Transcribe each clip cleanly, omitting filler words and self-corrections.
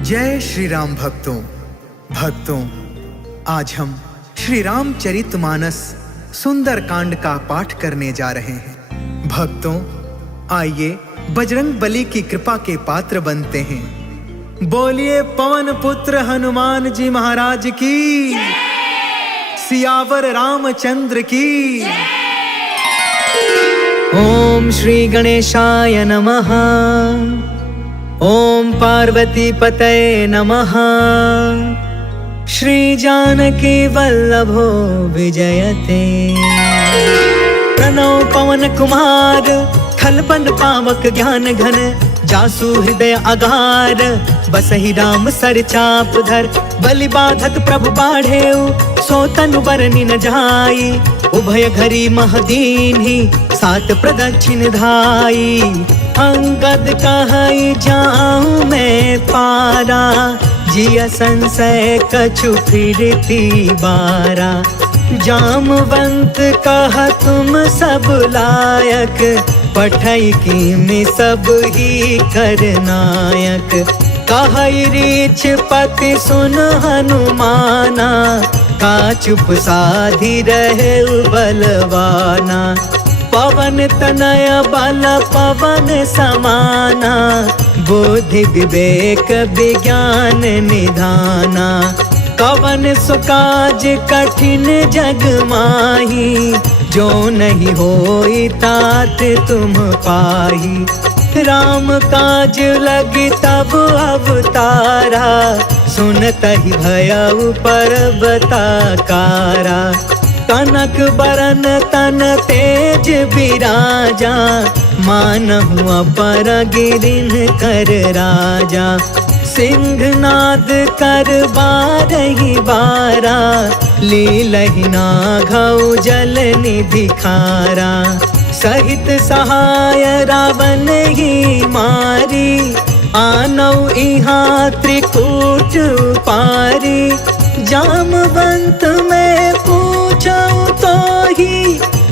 जय श्री राम भक्तों, आज हम श्री रामचरितमानस सुंदर कांड का पाठ करने जा रहे हैं। भक्तों, आइए बजरंग बली की कृपा के पात्र बनते हैं। बोलिए पवन पुत्र हनुमान जी महाराज की, सियावर रामचंद्र की। ओम श्री गणेशाय नमः। ओम पार्वती पतये नमः। श्री जानकी वल्लभो विजयते। प्रणव पवन कुमार, खलपन पावक ज्ञान घन, जासु हृदय अगार, बसहि राम सर चाप धर। बलि बाधत प्रभु बाढ़ेउ, सो तनु बरनि न जाई। उभय घरी महदीन्हि, सात प्रदक्षिण धाई। अंगद कहई जाऊं मैं पारा, जिया संशय कछु फिरती बारा। जामवंत कहा तुम सब लायक, पठई की में सब ही करनायक। कहई रीछ पति सुन हनुमाना, का चुप साधी रहे बलवाना। पवन तनय बल पवन समाना, बुद्धि विवेक विज्ञान निधाना। कवन सुकाज कठिन जग माही, जो नहीं होई तात तुम पाही। राम काज लगी तब अवतारा, सुनतहि भयउ पर्वताकारा। कनक बरन तन तेज बिराजा, मानहु अपर गिरिन कर राजा। सिंहनाद कर बारहि बारा, लीलहि नाघउ जल निधि खारा। सहित सहाय रावण ही मारी, आनौ इहाँ त्रिकूट पारी। जामवंत में पूछऊ तो ही,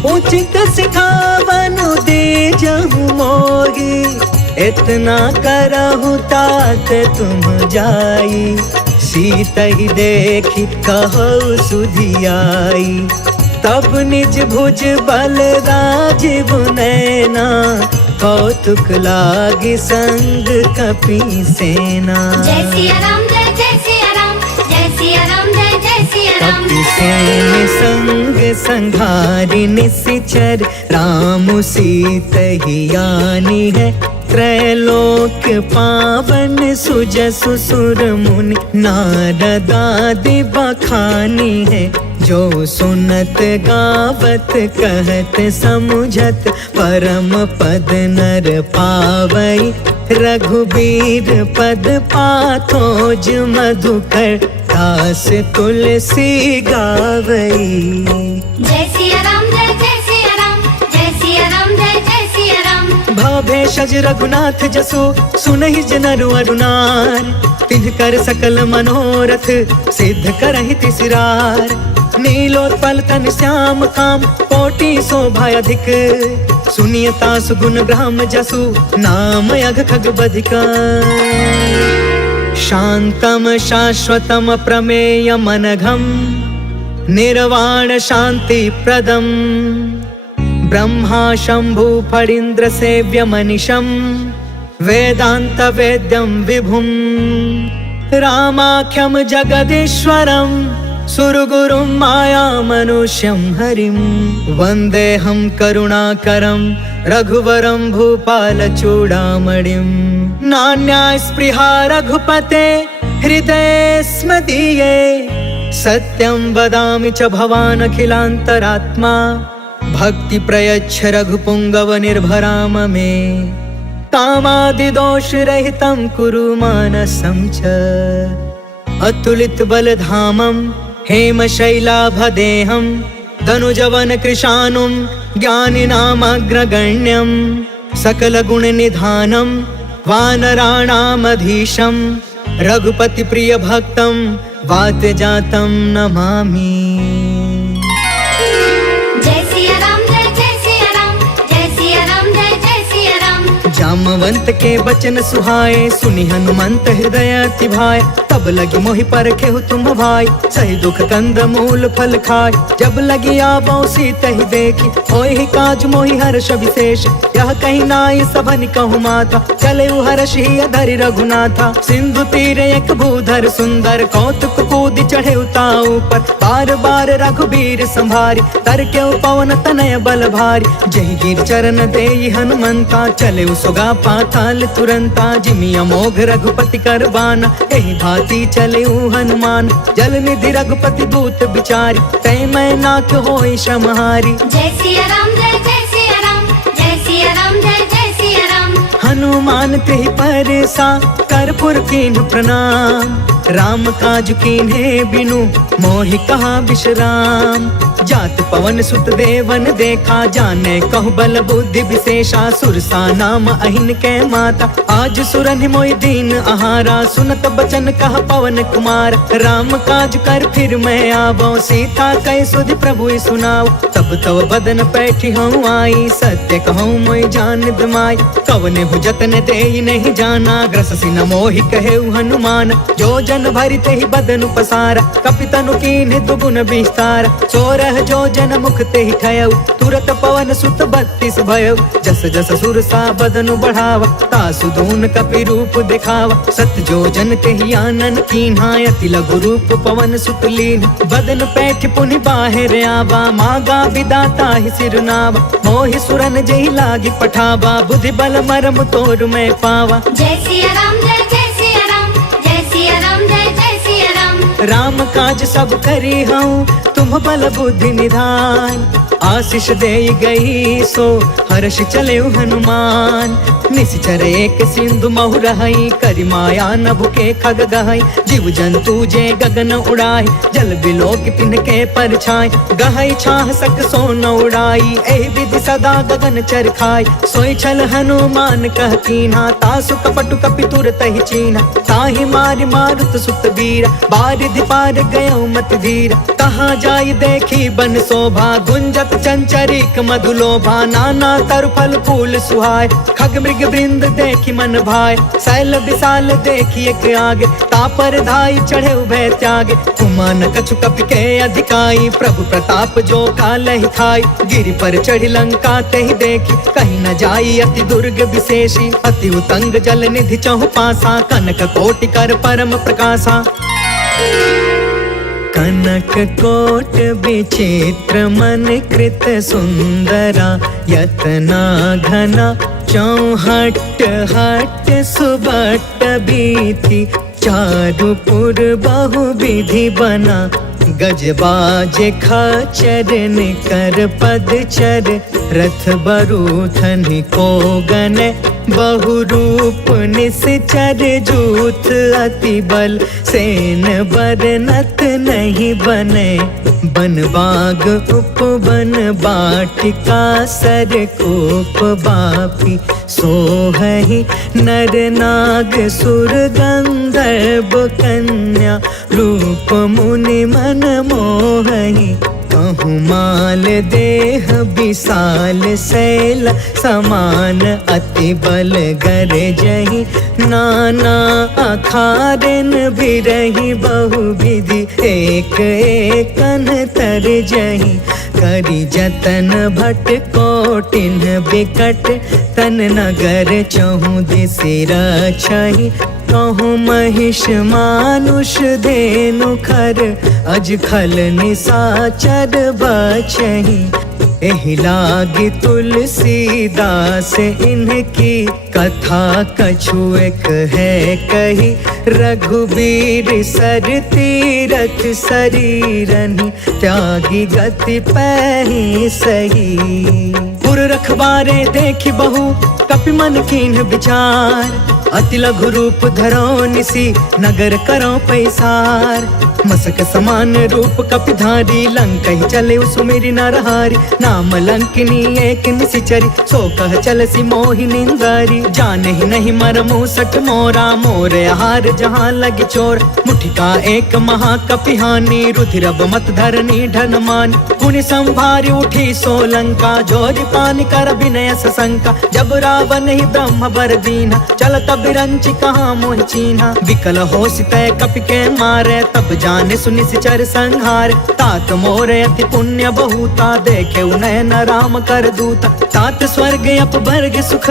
उचित सिखावनु दीजहु मोही। इतना करहु तात तुम जाई, सीतहि देखि कहु सुधियाई। तब निज भुज बल राजीव नैना, कौतुक लागी संग कपि सेना। जय सिया राम, जय जय सिया राम, जय सिया राम, जय जय सिया राम। कपि सेन संग संघारि निशिचर, राम सीतहि आनी है। त्रैलोक पावन सुजसु सुर मुनि, नारद आदि बखानी है। जो सुनत गावत कहत समुझत, परम पद नर पावई। रघुबीर पद पाथोज मधुकर, दास तुलसी गावई। जय सिया राम, जय जय सिया राम, जय सिया राम, जय जय सिया राम। भव भेषज रघुनाथ जसु, सुनहि जनरु अरुनार। तिन्हकर सकल मनोरथ, सिद्ध करहि तिसरार। नीलोत्पल तन श्याम काम, कोटि शोभा अधिक। सुनियता सुगुण ब्रह्म जसु, नाम अघ खग बधिका। शांतम शाश्वतम प्रमेय मनघम, निर्वाण शांति प्रदम। ब्रह्मा शंभु फणीन्द्र सेव्य मनिषं, वेदांत वेद्यं विभुं। रामाख्यं जगदीश्वरं, सुरगुरुं माया मनुष्यं हरिं। वन्देऽहं करुणाकरं, रघुवरं भूपालचूडामणिं। नान्या स्पृहा रघुपते, हृदये स्म दीये। सत्यं वदामि च भवान् अखिलान्तरात्मा। भक्ति प्रयच्छ रघुपुंगव निर्भराम मे। कामादिदोष रहितं कुरु मानसं च। अतुलित बलधामं, हेम शैलाभदेहं। तनुजवन कृशानुं, ज्ञानिनामग्रगण्यं। सकल गुण निधानं, वानराणामधीशं। रघुपति प्रिय भक्तं, वातजातं नमामि। जय सिया राम, जय जय सिया राम, जय सिया राम, जय जय सिया राम। जामवंत के बचन सुहाए, सुनि हनुमंत हृदय अति भाए। तब लगी मोहि परखेहु तुम भाई, सही दुख कंद मूल फल खाय। जब लगी आवो सीत ही देखी, होहि काज मोहि हर्ष विशेष। यह कहीं नाई सबन कहु माथा, चले हर्ष ही अधरि रघुनाथा। सिंधु तीर एक भूधर सुंदर, कौतुक कूद चढ़े उताऊ पर। बार बार रघुबीर संभारी, तर के पवन तनय बल भारी। जही गिर चरण देई हनुमंता, चले सुगा पाताल तुरंता। जिमि अमोघ रघुपति कर बाना, एहि भांति चले हनुमान। जल निधि रघुपति दूत बिचारी, तै मैं नाथ होई समहारी। जय सिया राम जय जय सिया राम, जय सिया राम जय जय सिया राम। हनुमान तेहि परसा, कर्पूर कीन्ह प्रणाम। राम काज कीन्हे बिनु, मोहि कहा विश्राम। जात पवन सुत देवन देखा, जाने कहु बल बुद्धि विशेषा। सुरसा नाम अहिन के माता, आज सुरनि मोहि दीन आहारा। सुनत बचन कह पवन कुमार, राम काज कर फिर मैं आवो। सीता कह सुधि प्रभु सुनाओ, तब तब बदन पैठी हूँ आई। सत्य कहूँ मोहि जान दमाई, कवने हु जतन देई नहीं जाना। ग्रससि न मोहि कहेउ हनुमान, जो जन भरि तेहि बदनु पसारा। कपितनु कीन्ह दुगुन विस्तार, सोरह जो जन मुख तेहि ठयउ। तुरत पवन सुत 32 भयउ, जस जस सुरसा बदनु बढ़ावा। तासु दून कपि रूप दिखावा, सत जो जन तेहि आनन कीन्हा। अति लघु रूप पवन सुत लीन, बदन पैठ पुनि बाहिर आवा। मागा विदाता ही सिरनावा, मोहि सुरन जहि लागी पठावा। बुद्धि बल मरम तोर मैं पावा। जय सिया राम जय जय सिया राम, जय सिया राम जय जय सिया राम। राम काज सब करी हूँ, तुम बल बुद्धि निधान। आशीष दे गई सो, हर्ष चले हनुमान। निश्चर एक सिंधु महु रहई, करि माया नभ के खग गहई। जीव जंतु जे गगन उड़ाई, जल बिलोक तिनके परछाई। गहई छाह सक सो न उड़ाई, एहि विधि सदा गगन चर खाई। सोई छल हनुमान कह कीन्हा, तासु कपटु कपि तुरत ही चीन्हा। ताहि मारि मारुत सुत बीरा, बारिधि पार गयो मति धीरा। कहाँ जाई देखी बन शोभा, गुंजत चंचरिक मधुलोभा। नाना तरु फल फूल सुहाय, खग मृग वृंद देखी मन भाय। शैल विशाल देखी एक आगे, तापर धाई चढ़े उभय त्यागे। कुमान कछु कपि के अधिकाई, प्रभु प्रताप जो कालहि थाई। गिरि पर चढ़ी लंका तेहि देखी, कहीं न जाई अति दुर्ग विशेषी। अति उतंग जल निधि चहु पासा, कनक कोटि कर परम प्रकाशा। कनक कोट विचित्र मन कृत सुंदरा। यतना घना चौहट हट सुबट बीथी। चारुपुर बहु विधि बना, गजबाज खचर निकर पदचर। रथ बरूथन को गन, बहु रूप निश्चर। जूथ अति बल, सेन बरनत नहीं बने। बन बाग उपवन बाटिका, सर कोप बापी। सोहहि नर नाग सुर गंधर्व कन्या। रूप मुनि मन मोहहि, कहूँ माल देह विशाल शैल। समान अति बल गरजहि, नाना अखारन बिरहि। बहु विधि एक एकन तरजहि। करि जतन भट कोटिन बिकट, तन नगर चहु दिसि रक्षहि। कहूँ महिष मानुष धेनु खर, अज खल निसाचर बचहि। एहि लागी तुलसीदास इनकी, कथा कछु एक है कही। रघुबीर सर तीरथ शरीरनि, त्यागी गति पैहि सही। पुर रखवारे देखि बहु, कपि मन कीन्ह विचार। अति लघु रूप धरो निसी नगर करो पैसार। मसक समान रूप कपिधारी लंका ही चले सुमेरी नरहारी। नाम लंकिनी एक निशिचरी सो कह चल सी मोहि निंदारी। जाने ही नहीं मरमु सट मोरा मोर आहार जहाँ लगी चोर। मुठिका एक महाकपिहानी रुधिरब मत धरनी ढन मान। पुनि संभारी उठी सोलंका जोरी पानी कर विनय सशंका। जब रावण ही ब्रह्म बर दीना चल तब रंची कहाँ मोहि चीन्हा। विकल हो सितय कपि के मारे तब जाने सुनि सिचर संहार। तात मोर अति पुण्य बहुता देखे नयन राम कर दूता। तात स्वर्ग अपवर्ग सुख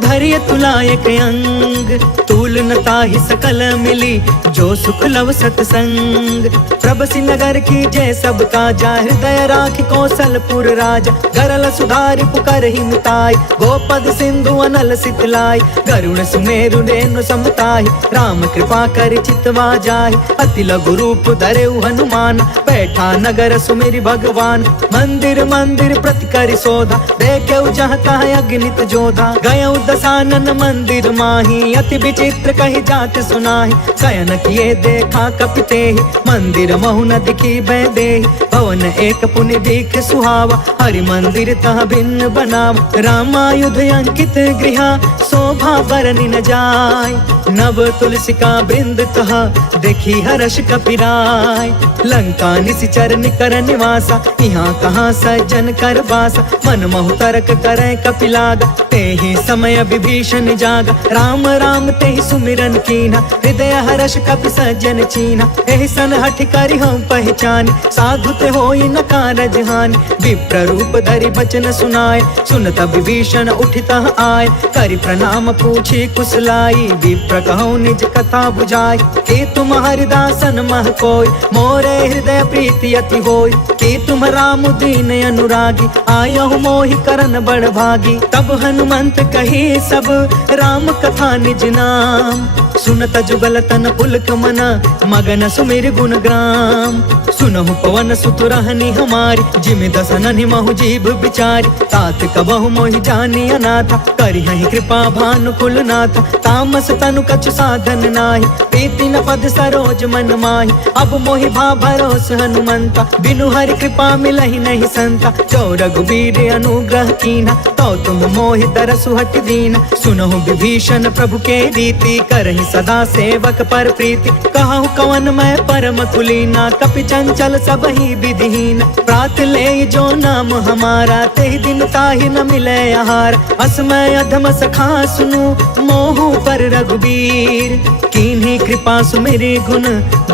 धरिय तुलायक अंग। तूल न ताहि सकल मिली जो सुख लव सतसंग। प्रभसी नगर की जय सब काजा हृदय राखि कौशलपुर राजा। गरल सुधारि पुकर ही मिताई गोपद सिंधु अनल सितलाई। गरुण सुमेरु रेणु समताहि राम कृपा कर चितवा जाहि। अति लघु रूप धरेउ हनुमान बैठा नगर सुमेरि भगवान। मंदिर मंदिर प्रति करि शोधा देखेउ जहाँ तहाँ अगणित जोधा। गयउ दसानन मंदिर माही अति विचित्र कही जात सुनाही। शयन किए देखा कपितेहि मंदिर महु न दिखी बैदेहि। भवन एक पुनि दिख सुहावा हरि मंदिर तह भिन्न बनावा। रामायुध अंकित गृह शोभा बरनि न जाय। नव तुलसिका बृंद तह देखी हर्ष कपिराय। लंका निशिचर निकर निवासा यहाँ कहाँ सज्जन कर बासा। मन महु तर्क करे कपिलागा तेहि समय विभीषण जागा। राम राम तेहि सुमिरन कीन्हा हृदय हर्ष कपि सज्जन चीन्हा। एहि सन हठ करि हम पहचान साधु ते होई न कारज हानि। विप्र रूप धरि बचन सुनाए सुनत विभीषण उठितः आए। करि प्रणाम पूछी कुशलाई विप्र कहूँ निज कथा बुझाई। कि तुम हरिदासन मह कोई मोरे हृदय प्रीति अति होई। कि तुम राम दीन अनुरागी आयहु मोहि करन बड़ भागी। तब हनुमंत कही सब राम कथा निज नाम। सुनत जुगल तन पुलक मना मगन सुमिर गुण ग्राम। सुनहु पवन सुत रहनी हमारी जिमि दसननि महु जीव बिचारी। तात कबहु मोहि जानी अनाथा करिहहि कृपा भानु कुलनाथा। तामस तनु कछु साधन नाही प्रीति न पद सरोज मन माही। अब मोहि भा भरोस हनुमंता बिनु हरि कृपा मिलहि नहीं संता। जो रघुबीर अनुग्रह कीन्हा तो तुम मोहि तरसु हट दीना। सुनहु विभीषण प्रभु के रीति करहि सदा सेवक पर प्रीति। कहूँ कवन मैं परम कुलीना कपि चंचल सब ही विधिहीन। प्रात ले जो नाम हमारा तेहि दिन ताहि न मिले आहार। असमय अधम सखा सुनु मोहु पर रघुबीर। कीन्ही कृपा सुमेरि गुण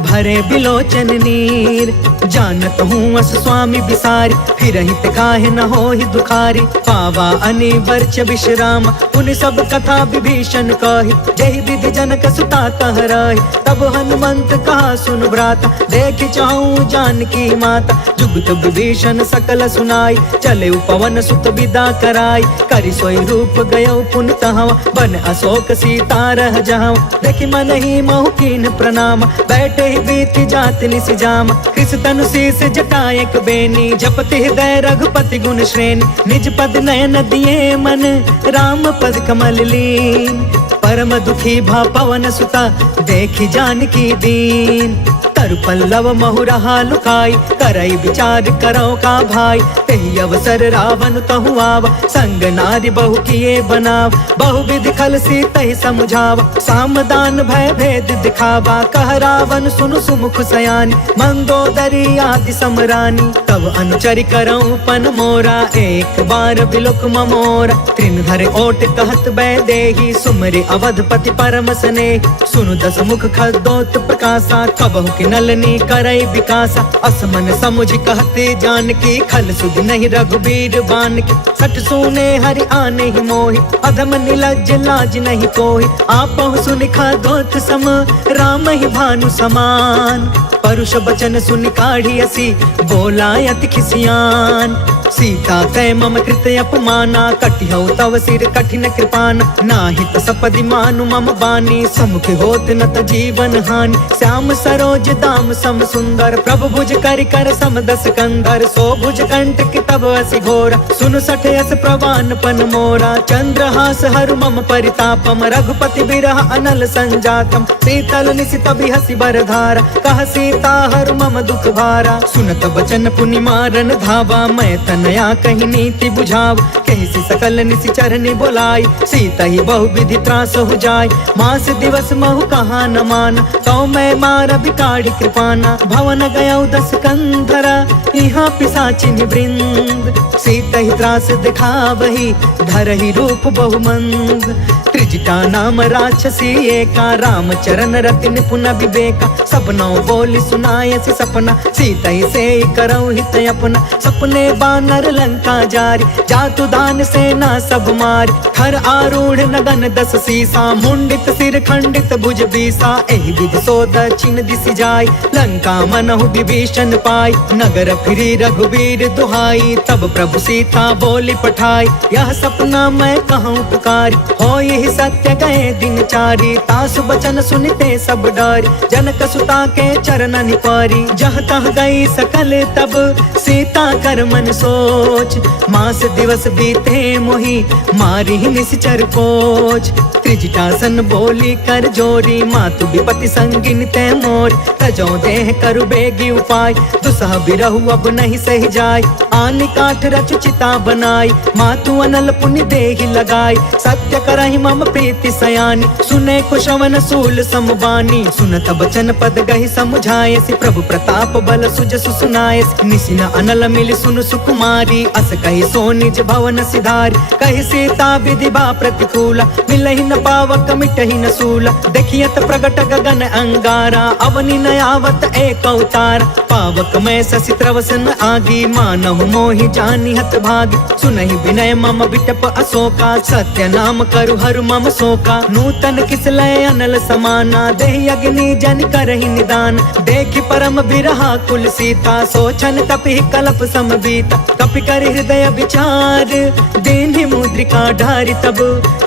भरे बिलोचन नीर। जानत हूँ अस स्वामी बिसारी फिरहि ते काहे न होहि दुखारी। पावा अनि वर्ष विश्राम उन सब कथा विभीषण कही। जहि विधि जनक सुता तह रही तब हनुमंत कहा सुन भ्राता। देख चाहूँ जानकी माता जुगत विभीषण सकल सुनाई। चले पवन सुत विदा कराई करि सोई रूप गयो पुनि तहवा। बन अशोक सीता रह जहाँ देखि मन ही महु कीन प्रणाम। बैठे ही बीती जात निसि जाम कृष तनु शीस जटायक बेनी। जपति हृदय रघुपति गुण श्रेणी निज पद नयन दिए मन राम पद कमल लीन। परम दुखी भा पवन सुता देखी जानकी दीन। तरु पल्लव महु रहा लुकाई करई विचार करो का भाई। तेहि अवसर रावण तहु आवा संग नारी बहु किए बनाव। बहु विधि खल सी तहि समझावा सामदान भय भेद दिखावा। कह रावण सुनु सुमुख सयानी मंदोदरी आदि समरानी। तब अनुचरि करऊँ पन मोरा एक बार बिलोक ममोरा। त्रिन धरे ओट कहत बैदेही सुमरि अवधपति परम स्नेह। सुनु दस मुख खदोत प्रकाशा कबहु कि नलनी करई विकासा। असमन समुझ कहते जानकी खल सुध नहीं रघुबीर बान की। सठ सुने हरि आने ही मोहि अधम निलज्ज लाज नहीं कोहि। आपहु सुनि खदोत सम राम ही भानु समान। परुष बचन सुनि काढ़ी असी बोला अति खिसियान। सीता कै मम कृत अपमाना, कटिहौ तव सिर कठिन कृपान। नाहित सपदि मानु मम बानी, समुख होत न त जीवन हानि। श्याम सरोज दाम सम सुंदर, प्रभु भुज करि कर सम दस कंधर। सो भुज कंटक तब असि घोर, सुन सठ यस प्रवान पन मोरा। चंद्रहास हरु मम परितापम, रघुपति बिरह अनल संजातम। शीतल निशित बिहसि बर धारा, कह सीता हरु मम दुख भारा। सुनत बचन पुनि मारन धावा, मैं तनया कही नीति बुझाव। कहि सकल निशिचर नि बोलाई, सीता ही बहु विधि त्रास हो जाय। मास दिवस महु कहा न मान, तो मैं मार बिकाढ़ी कृपाना। भवन गयौ दस कंधरा, यहाँ पिशाचिन वृंद। सीता ही त्रास दिखावही, धरहि रूप बहुमंद। त्रिजटा नाम राक्षसी एका, राम चरण रति निपुण विवेका। सपनौ बोली सुनायसि सपना, सीता ही से करौ हित अपना। सपने बानर लंका जारी, जातु दान सेना सब मारी। थर आरूढ़ नगन दस सीसा, मुंडित सिर खंडित भुज बीसा। एहि विधि सो दक्षिण दिशि जाय, लंका मनहु विभीषण पाई। नगर फिरी रघुबीर दुहाई, तब प्रभु सीता बोली पठाई। यह सपना मैं कहूँ पुकारी, हो यही सत्य गए दिन चारी। तासु बचन सुनते सब डरी, जनक सुता के चरण निपारी। जह तह गई सकल तब, सीता कर मन सोच। मास दिवस बीते मोहि, मारी निश्चर कोच। त्रिजटासन बोली कर जोरी, मातु विपति संगिन ते मोर। तजो देह करु बेगी उपाय, दुसह बिरहु अब नहीं सही जाय। आनि काठ रचु चिता बनाई, मातु अनल पुनि देहि लगाई। सत्य करहि मम प्रीति सयानी, सुने कुशवन सूल समबानी। सुनत बचन पद गहि समुझायसि, प्रभु प्रताप बल सुजसु सुनायसि। निसिन अनल मिलि सुनु सुकुमारी, अस कहि सो निज भवन सिधारी। कहि सीता विधि बा प्रतिकूला, मिलहि न पावक मिटहि न सूला। देखियत प्रगट गगन अंगारा, अवनि न आवत एक अवतार। पावक मैं शशि त्रवसन आगी, मानहु मोहि जानि हत भागी। सुनहि विनय मम बिटप अशोका, सत्य नाम करु हरु मम शोका। नूतन किसलय अनल समाना, देहि अग्नि जन करहि निदान। देखि परम बिरहा कुल सीता, सोचन तपि कलप सम बीता। कपि कर हृदय विचार, दीन्हि मुद्रिका ढारि तब।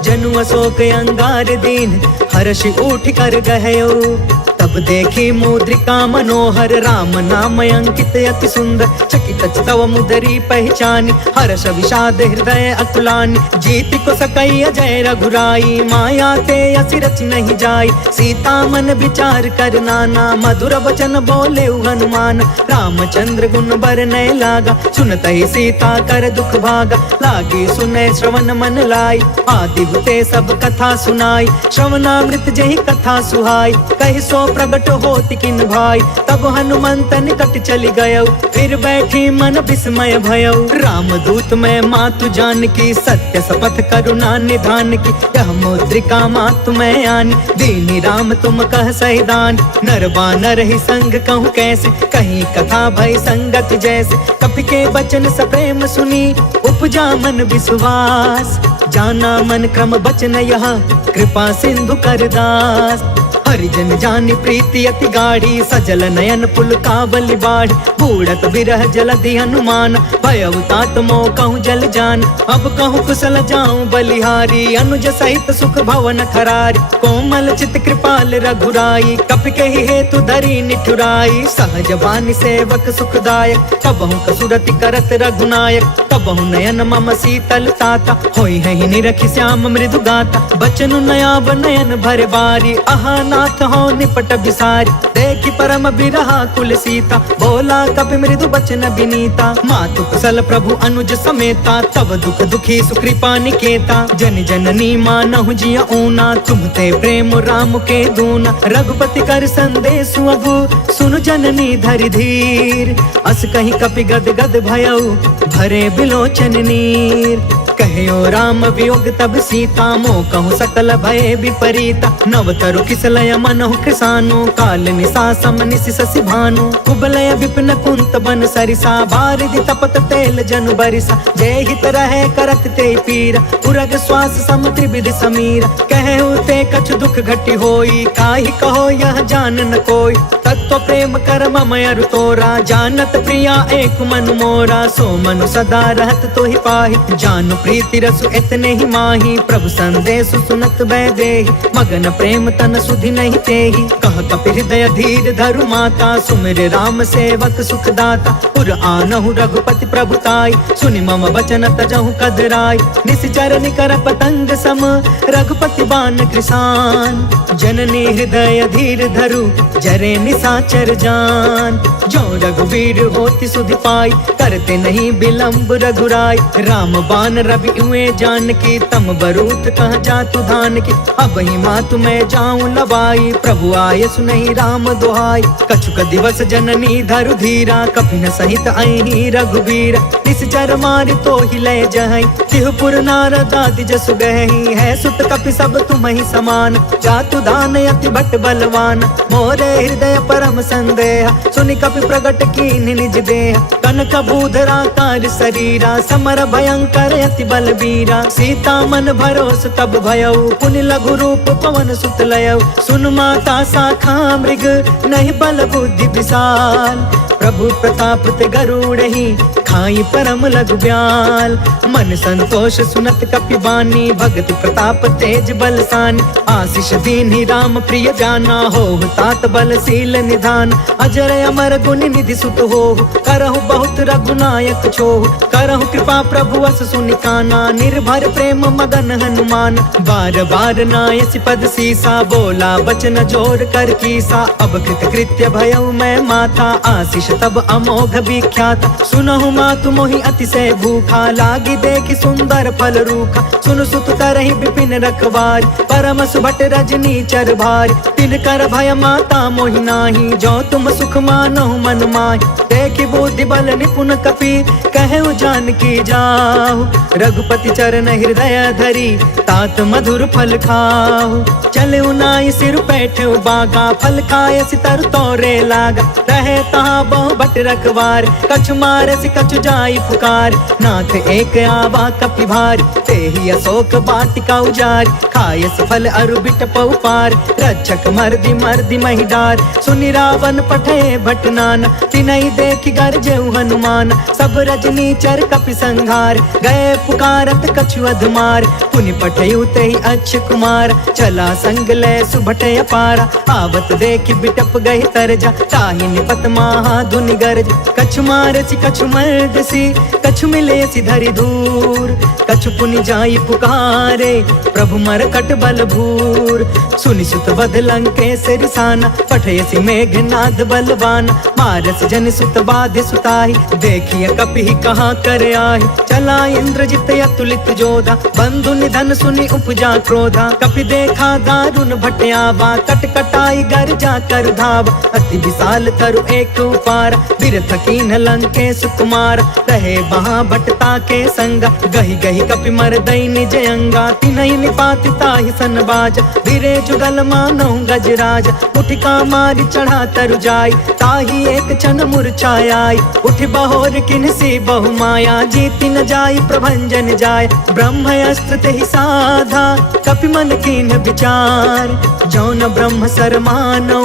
जनु अशोक अंगार दीन, हर्षि उठ कर गहयो। तब देखी मुद्रिका मनोहर, राम नाम अंकित अति सुंदर। चकित तव मुदरी पहचानी, हर्ष विषाद हृदय अकुलानी। जीति को सकई अजय रघुराई, माया ते असि रच नहीं जाई। सीता मन विचार कर नाना, मधुर वचन बोले हनुमान। रामचंद्र गुण बरनय लागा, सुनत ही सीता कर दुख भागा। लागी सुने श्रवण मन लाई, आदि हुते सब कथा सुनाई। श्रवणामृत जही कथा सुहाई, कहि सो प्रगट होति किन भाई। तब हनुमंत निकट चली गयो, फिर बैठी मन विस्मय भयो। राम दूत मैं मातु जान की, सत्य शपथ करुणा निधान की। यह मुद्रिका मातु मैं आनी, दीनी राम तुम कह सहिदान। नर बानर ही संग कहूँ कैसे, कहीं कथा भई संगत जैसे। कपि के बचन सप्रेम सुनी, उपजा मन विश्वास। जाना मन क्रम बचन यह, कृपा सिंधु कर दास। हरिजन जानि प्रीति अति गाढ़ी, सजल नयन पुल कावली बाढ़। बूढ़त बिरह जलधि हनुमान, भयउ तात मोह कहूँ जल जान। अब कहूँ कुशल जाऊं बलिहारी, अनुज सहित सुख भवन खरारी। कोमल चित कृपाल रघुराई, कपि कहि हेतु धरी निठुराई। सहज बानी सेवक सुखदायक, कबहु कसुरति करत रघुनायक। कबहु नयन मम शीतल ताता, होई है निरखि श्याम मृदु गाता। बचनु नयाब नयन भर बारी, आहा नाथ हो निपट बिसारी। देखि परम बिरहा कुल सीता, बोला कपि मृदु बचन विनीता। मातु कुशल प्रभु अनुज समेता, तब दुख दुखी सुकृपा निकेता। जन जननी मानहु जिय ऊना, तुम ते प्रेम राम के दूना। रघुपति कर संदेश अगु, सुनु जननी धरि धीर। अस कहीं कपि गद गद भयउ, भरे बिलोचन नीर। कहो राम वियोग तब सीता, मोह कहूँ सकल भय विपरीता। नव तरु किसलय मनहु कृसानु, काल निसा सम निसि शशि भानु कुबलय विपिन कुंत बन सरिसा बारिधि तपत तेल जनु बरिसा जय हित रहे करत ते पीरा उरग श्वास सम त्रिविध समीरा कहु ते कछु दुख घटी होई काहि कहो यह जान न कोई तत्व प्रेम कर मम अरु तोरा जानत प्रिया एक मनु मोरा सो मनु सदा रहत तो ही पाहि जानु प्रीति रसु इतने ही माही प्रभु संदेश सुनत बै देहि मगन प्रेम तन सुधि नहीं तेहि कह कपि हृदय धीर धरु माता सुमिर राम सेवक सुख दाता पुर आनहु रघुपति प्रभुताई सुनि मम वचन तजहु कदराई निश्चर निकर पतंग सम रघुपति बान कृसान जननी हृदय धीर धरु जरे निसाचर जान जो रघुवीर होति सुधि पाई करते नहीं विलंब रघुराई राम बान रवि हुए जान की तम बरूत कह जातु धान की अब ही मातु मैं जाऊं लवाई प्रभु आय सुनहि राम दुहाई कछुक दिवस जननी धरु धीरा कपि न सहित अहि रघुवीर निश्चर मारि तो ही लय जहई तिहुपुर नारद आदि जसु गहई है सुत कपि सब तुम ही समान जातु दान अति भट बलवान मोरे हृदय परम संदेह सुनि कपि प्रगट कीन निज देह कनक भूधरा कार शरीरा समर भयंकर अति बलबीरा सीता मन भरोस तब भयउ पुनि लघु रूप पवन सुत लयउ सुन माता शाखा मृग नहीं बल बुद्धि विशाल प्रभु प्रताप ते गरुड़हि खाई परम लघु ब्याल मन संतोष सुनत कपि बानी भगति प्रताप तेज बलसानी आशीष दीन्हि राम प्रिय जाना हो तात बलशील निधान अजर अमर गुण निधि सुत हो करहु बहुत रघुनायक छोहु करहु कृपा प्रभु अस सुनि काना निर्भर प्रेम मगन हनुमान बार बार नायसि पद सीसा बोला बचन जोर कर कीसा अब कृत कृत्य भयउ मैं माता आशीष तब अमोघ विख्यात सुनहु मातु मोहि अतिशय भूखा लागी देखि सुंदर फल रूखा सुन सुत करहि विपिन रखवार परम सुभट रजनी चर भार तिन कर भय माता मोहि नाही जो तुम सुख मानहु मन माहि देखि बुद्धि बल निपुण कपि कहु जानकी जाहु रघुपति चरण हृदय धरी तात मधुर फल खाहु चले नाई सिर बैठे बागा फल खाए सितर तोरे लागा रहे तहाँ बहु बट रखवार कछु मारे सि कछु जाई पुकार नाथ एक आवा कपि भार ते ही अशोक बाटिका उजार खाए फल अरु बिट पार रक्षक मर्दी मर्दी महिडार सुनि रावण पठे भटनान तिनहि देखि गरजेउ हनुमान सब रजनी चर कपि संघार गए पुकारत कछु अधमार पुनि पठयु तेहि अच्छ कुमार चला संग ले सुभट अपारा आवत देखि बिटप गहि तरजा ताहि निपत महा धुनि गरज कछु मारसी कछु मर्दसी कछु मिलेसी धरि धूर कछु पुनि जाई पुकारे प्रभु मरकट बल भूर सुनि सुत बध लंकेश रिसाना पठयसी मेघनाद बलवान मारस जन सुत बाध सुताहि देखिए कपि कहाँ कर आहि चला इंद्रजित अतुलित जोधा बंधु निधन सुनि उपजा क्रोधा कपि देखा दारुण भटयावा कट कटाई गर जा कर धाव अति विशाल तरु एक उपार बिरथ कीन लंकेश कुमार रहे वहाँ भटता के संगा गही गही कपि मर दई निज अंगा तिनहि निपाति ताहि सन बाज बिरे जुगल मानौ गजराज उठिका मारि चढ़ा तरु जाय ताहि एक क्षण मूर्छाई उठ बहोर किन्सी बहु माया जीति न जाय प्रभंजन जाय ब्रह्म अस्त्र तेहि साधा कपि मन कीन विचार जौन ब्रह्म सर मानौ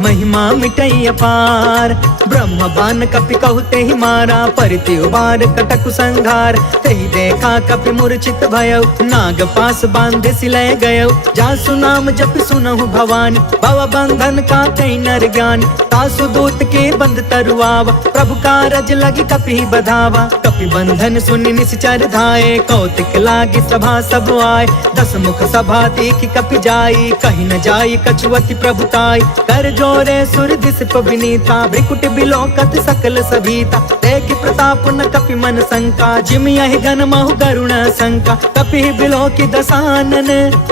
महिमा मिटई अपार ब्रह्म बान कपि कहु तेहि मारा परिति उबार कटकु संघार तेहि देखा कपि मूर्छित भयउ नाग पास बांधे सिलय गयउ जासु नाम जप सुनहु भवानी भव बंधन का कई नर ज्ञान तासु दूत के बंध तरुआवा प्रभु कारज लगी कपि बधावा कपि बंधन सुनि निश्चर धाये कौतिक लागी सभा सब आए दस मुख सभा देखि कपि जाई कहीं न जाई कछुअति प्रभुताई कर जोरे सुर दिस विनीता भ्रिकुट बिलोकत सकल सभीता देखि प्रताप न कपि मन शंका जिम यहि गन महु गरुण शंका कपि बिलोकि दसानन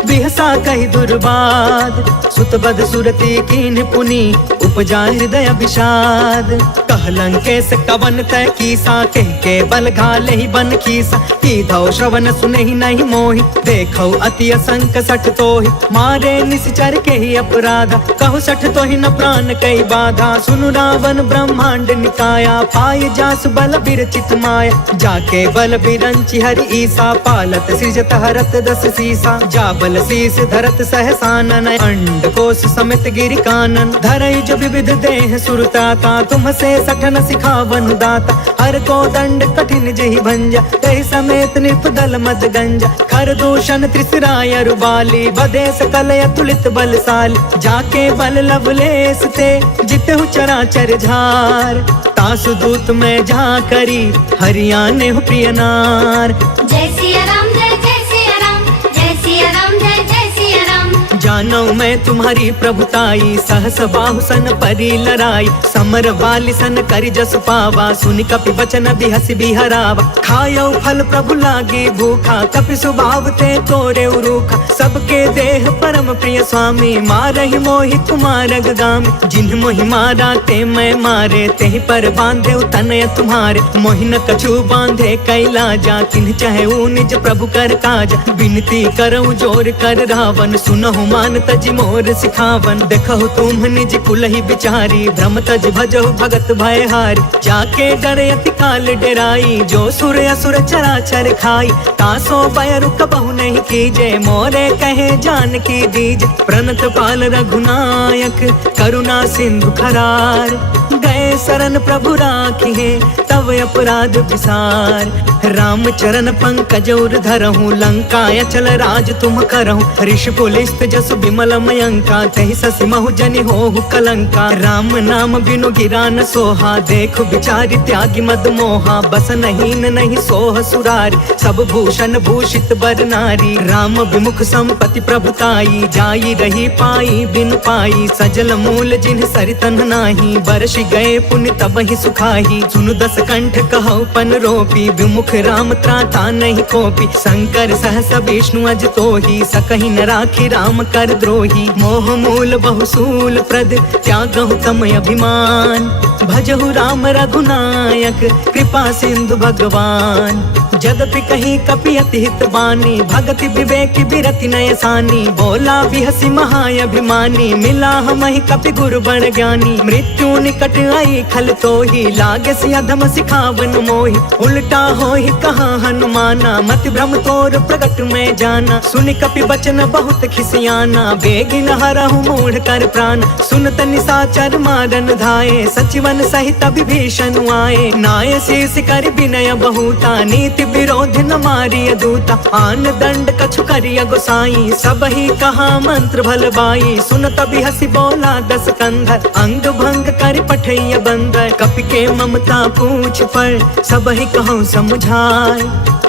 बिहसा कहि दुर्बाद सुत बद सुरति कीन पुनि उपजा हृदय विषाद कह कह लंकेश कवन तय कीसा, के बल घाले ही बन खीसा। की धौ श्रवण सुने ही नहीं मोहि, देखो अति असंक सठ तोहि। मारे निश्चर के ही अपराधा, कहु सठ तो ही न प्राण कई बाधा। सुनु रावण ब्रह्मांड निकाया, पाय जासु बल विरचित माया। जाके बल बिरंचि हरि ईसा, पालत सृजत हरत दस सीसा। जा बल शीस धरत सहसानन, अंड कोश समेत गिरि कानन। धरई जो विविध देह सुरताता, तुम से सठन सिखावन दाता। हर को दंड कठिन जहि भंजा, तहि समेत निपदल मद गंजा। खर दूषण त्रिसराय रुबाली, बधे सकल अतुलित बलशाली। जाके बल लवलेस ते, जितहु चराचर झार। तासु दूत में जा करी, हरियाणे हो प्रिय नार। जय सिया राम जय जय सिया राम, जय सिया राम जय जय सिया राम। जानो मैं तुम्हारी प्रभुताई, सहस बाहु सन परी लराई। समर वाली सन करि जस पावा, सुनि कपि बचन बिहसि बिहरावा। खायो फल प्रभु लागी भूखा, कपि स्वभाव ते तोरे उरूखा। सबके देह परम प्रिय स्वामी, मारहि मोहि कुमार गामी। जिन्ह मोहि मारा ते मैं मारे, तेहि पर बांधे तनय तुम्हारे। मोहि न कछु बांधे कैलाजा, किन्ह चाहे निज प्रभु कर काजा। विनती करऊं जोर कर रावण, सुनहु मान तज मोर सिखावन। देखहु तुम निज कुलहि बिचारी, भ्रम तज भजहु भगत भयहारी। जाके डरे अति काल डेराई, जो सुर असुर चराचर खाई। तासो भय रुक बहु नहीं कीजे, मोरे कहे जान की दीज। प्रणत पाल रघुनायक, करुणा सिंधु खरार। गए शरण प्रभु राखिए, तब अपराध विसार। राम चरण पंकज उर धरहूँ, लंका अचल राज तुम करहूँ। ऋषि पुलिस्त जसु विमल मयंका, तहि ससि महु जनि होहु कलंका। राम नाम बिनु गिरा न सोहा, देखु बिचारी त्यागी मद मोहा। बस नहीं सोह सुरारी, सब भूषण भूषित बर नारी। राम विमुख संपत्ति प्रभुताई, जाई रही पाई बिनु पाई। सजल मूल जिन्ह सरितन नाही, बरसि गए पुण्य तब ही सुखाही। सुनु दस कंठ कहु पन रोपी, विमुख राम त्राता नहीं कोपी। शंकर सहस विष्णु अज तोहि, सकहि न राखी राम कर द्रोही। मोह मूल बहुसूल प्रद, त्यागहु तम अभिमान। भजहु राम रघुनायक, कृपा सिंधु भगवान। जदपि कहीं कपि अति हित बानी, भगति विवेक बिरति नय सानी। बोला बिहसि महाअभिमानी, मिला हमहि कपि गुरु बड़ ज्ञानी। मृत्यु निकट आई खल तोहि, लागे सि अधम सिखावन मोहि। उल्टा होहि कहाँ हनुमाना, मति भ्रम तोर प्रगट में जाना। सुनि कपि बचन बहुत खिसियाना, बेगिन हरहु मूढ़ कर प्राण। सुनत निशाचर मारन धाये, सचिवन सहित विभीषण आए। नाय शीस कर विनय बहुता, नीति विरोध न मारिय दूता। आन दंड कछु करिय गोसाई, सब ही कहा मंत्र भल बाई। सुनत बिहसि बोला दस कंधर, अंग भंग कर पठैय बंदर। कपि के ममता पूछ पर, सब ही कहूँ समझाय।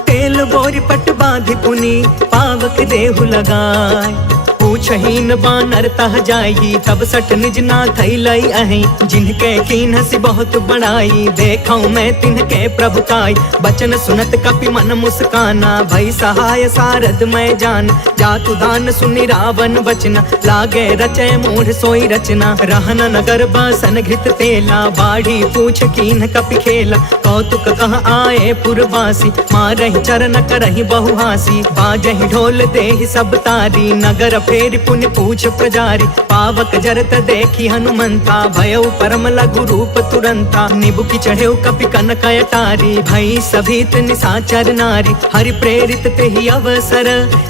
तेल बोरी पट बांधि पुनि, पावक देहु लगाय। पूछहीन बानर तह जाई, तब सठ निज नाथ लई अहि। जिनके कीन्हसि बहुत बड़ाई, देखऊं मैं तिनके प्रभुताई। बचन सुनत कपि मन मुस्काना, भई सहाय सारद मैं जान। जातु दान सुनि रावण बचना, लागे रचय मूढ़ सोई रचना। रहन नगर बसन घृत तेला, बाढ़ी पूछ कीन्ह कपि खेला। कौतुक कह आए पुरवासी, मारहि चरण करहि बहुहासी। बाजहि ढोल देहि सब तारी, नगर फेर पुण्य पूछ प्रजारी। पावक जरत देखी हनुमंता, भयउ परम लघु रूप तुरंता। निबुकि चढ़ेउ कपि कनक अटारी, भई सभीत निशाचर नारी। हरि प्रेरित तेहि अवसर,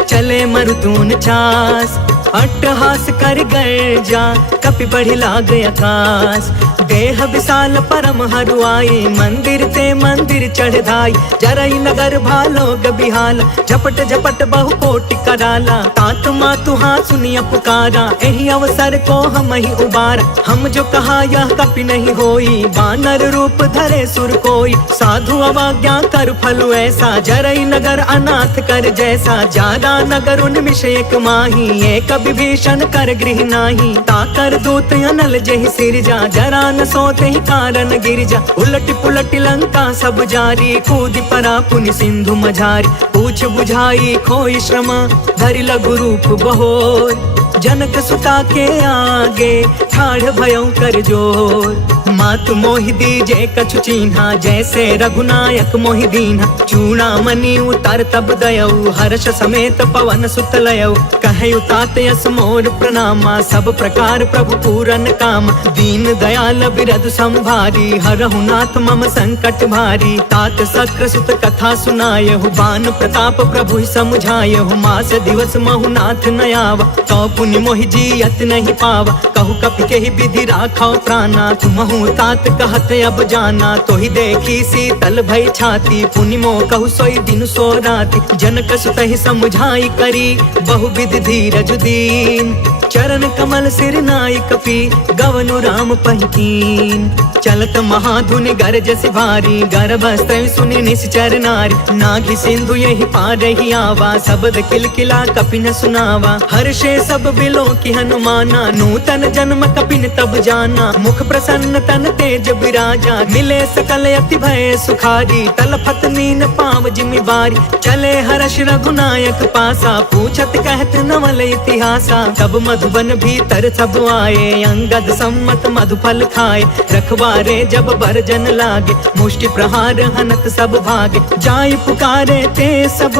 चले मरुतून चास। अट्टहास कर गर्जा, कपि बढ़ि लाग आकाश। देह विशाल परम हरुआई, मंदिर ते मंदिर चढ़ धाई। जरई नगर भालोग बिहाला, झपट झपट बहु कोटि कराला। तात मातु हाँ सुनिया पुकारा, एहि अवसर को हम ही उबारा। हम जो कहा यह कपि नहीं होई, बानर रूप धरे सुर कोई। साधु अवज्ञा कर फल ऐसा, जरई नगर अनाथ कर जैसा। जादा नगर उन्मिष एक माही, एक विभीषण कर गृह नाही। ताकर दूत अनल जहि सिरजा, जरा न सोते ही कारण गिरजा। उलट पुलट लंका सब जारी, कूदि परा पुनि सिंधु मझारी। पूछ बुझाई खोई श्रम, धरि लघु रूप बहोर। जनक सुता के आगे, ठाढ़ भयउ कर जोर। मातु मोहि दीजे कछु चीन्हा, जैसे रघुनायक मोहि दीन्हा। चूड़ामणि उतार तब दयऊ, हर्ष समेत पवन सुत लयऊ। कहयु तात यस मोर प्रणामा, सब प्रकार प्रभु पूरन काम। दीन दयाल बिरधु संभारी, हरहु नाथ मम संकट भारी। तात सक्र सुत कथा सुनायहु, बान प्रताप प्रभु समुझायहु। मास दिवस महु नाथ न आवा, तो पुनि मोहि जियत नहीं पावा। कहु कपि केहि विधि राखौ प्राणा, तुमहु तात कहत अब जाना। तोहि देखी शीतल भई छाती, पुनि मोह कहु सोई दिन सो राति। जनक सुतहि समुझाई करी, बहु विधि धीरज दीन। चरण कमल सिर नाई कपि, गवनु राम पहिकीन। चलत महाधुनि गरजस भारी, गर्भस्त्र सुनि निश्चर नारी। नाघि सिंधु यही पार ही आवा, शब्द किलकिला कपिन सुनावा। हर्षे सब बिलो की हनुमाना, नूतन जन्म कपिन तब जाना। मुख प्रसन्न तन तेज विराजा, मिले सकल अति भय सुखारी। तलफत नीन पाव जिमि बारी, चले हर्ष रघुनायक पासा। पूछत कहत नवल इतिहासा, तब मधुबन भीतर सब आए। अंगद सम्मत मधुफल खाए, रखवारे जब बरजन लागे। मुष्टि प्रहार हनत सब भागे, जाय पुकारे ते सब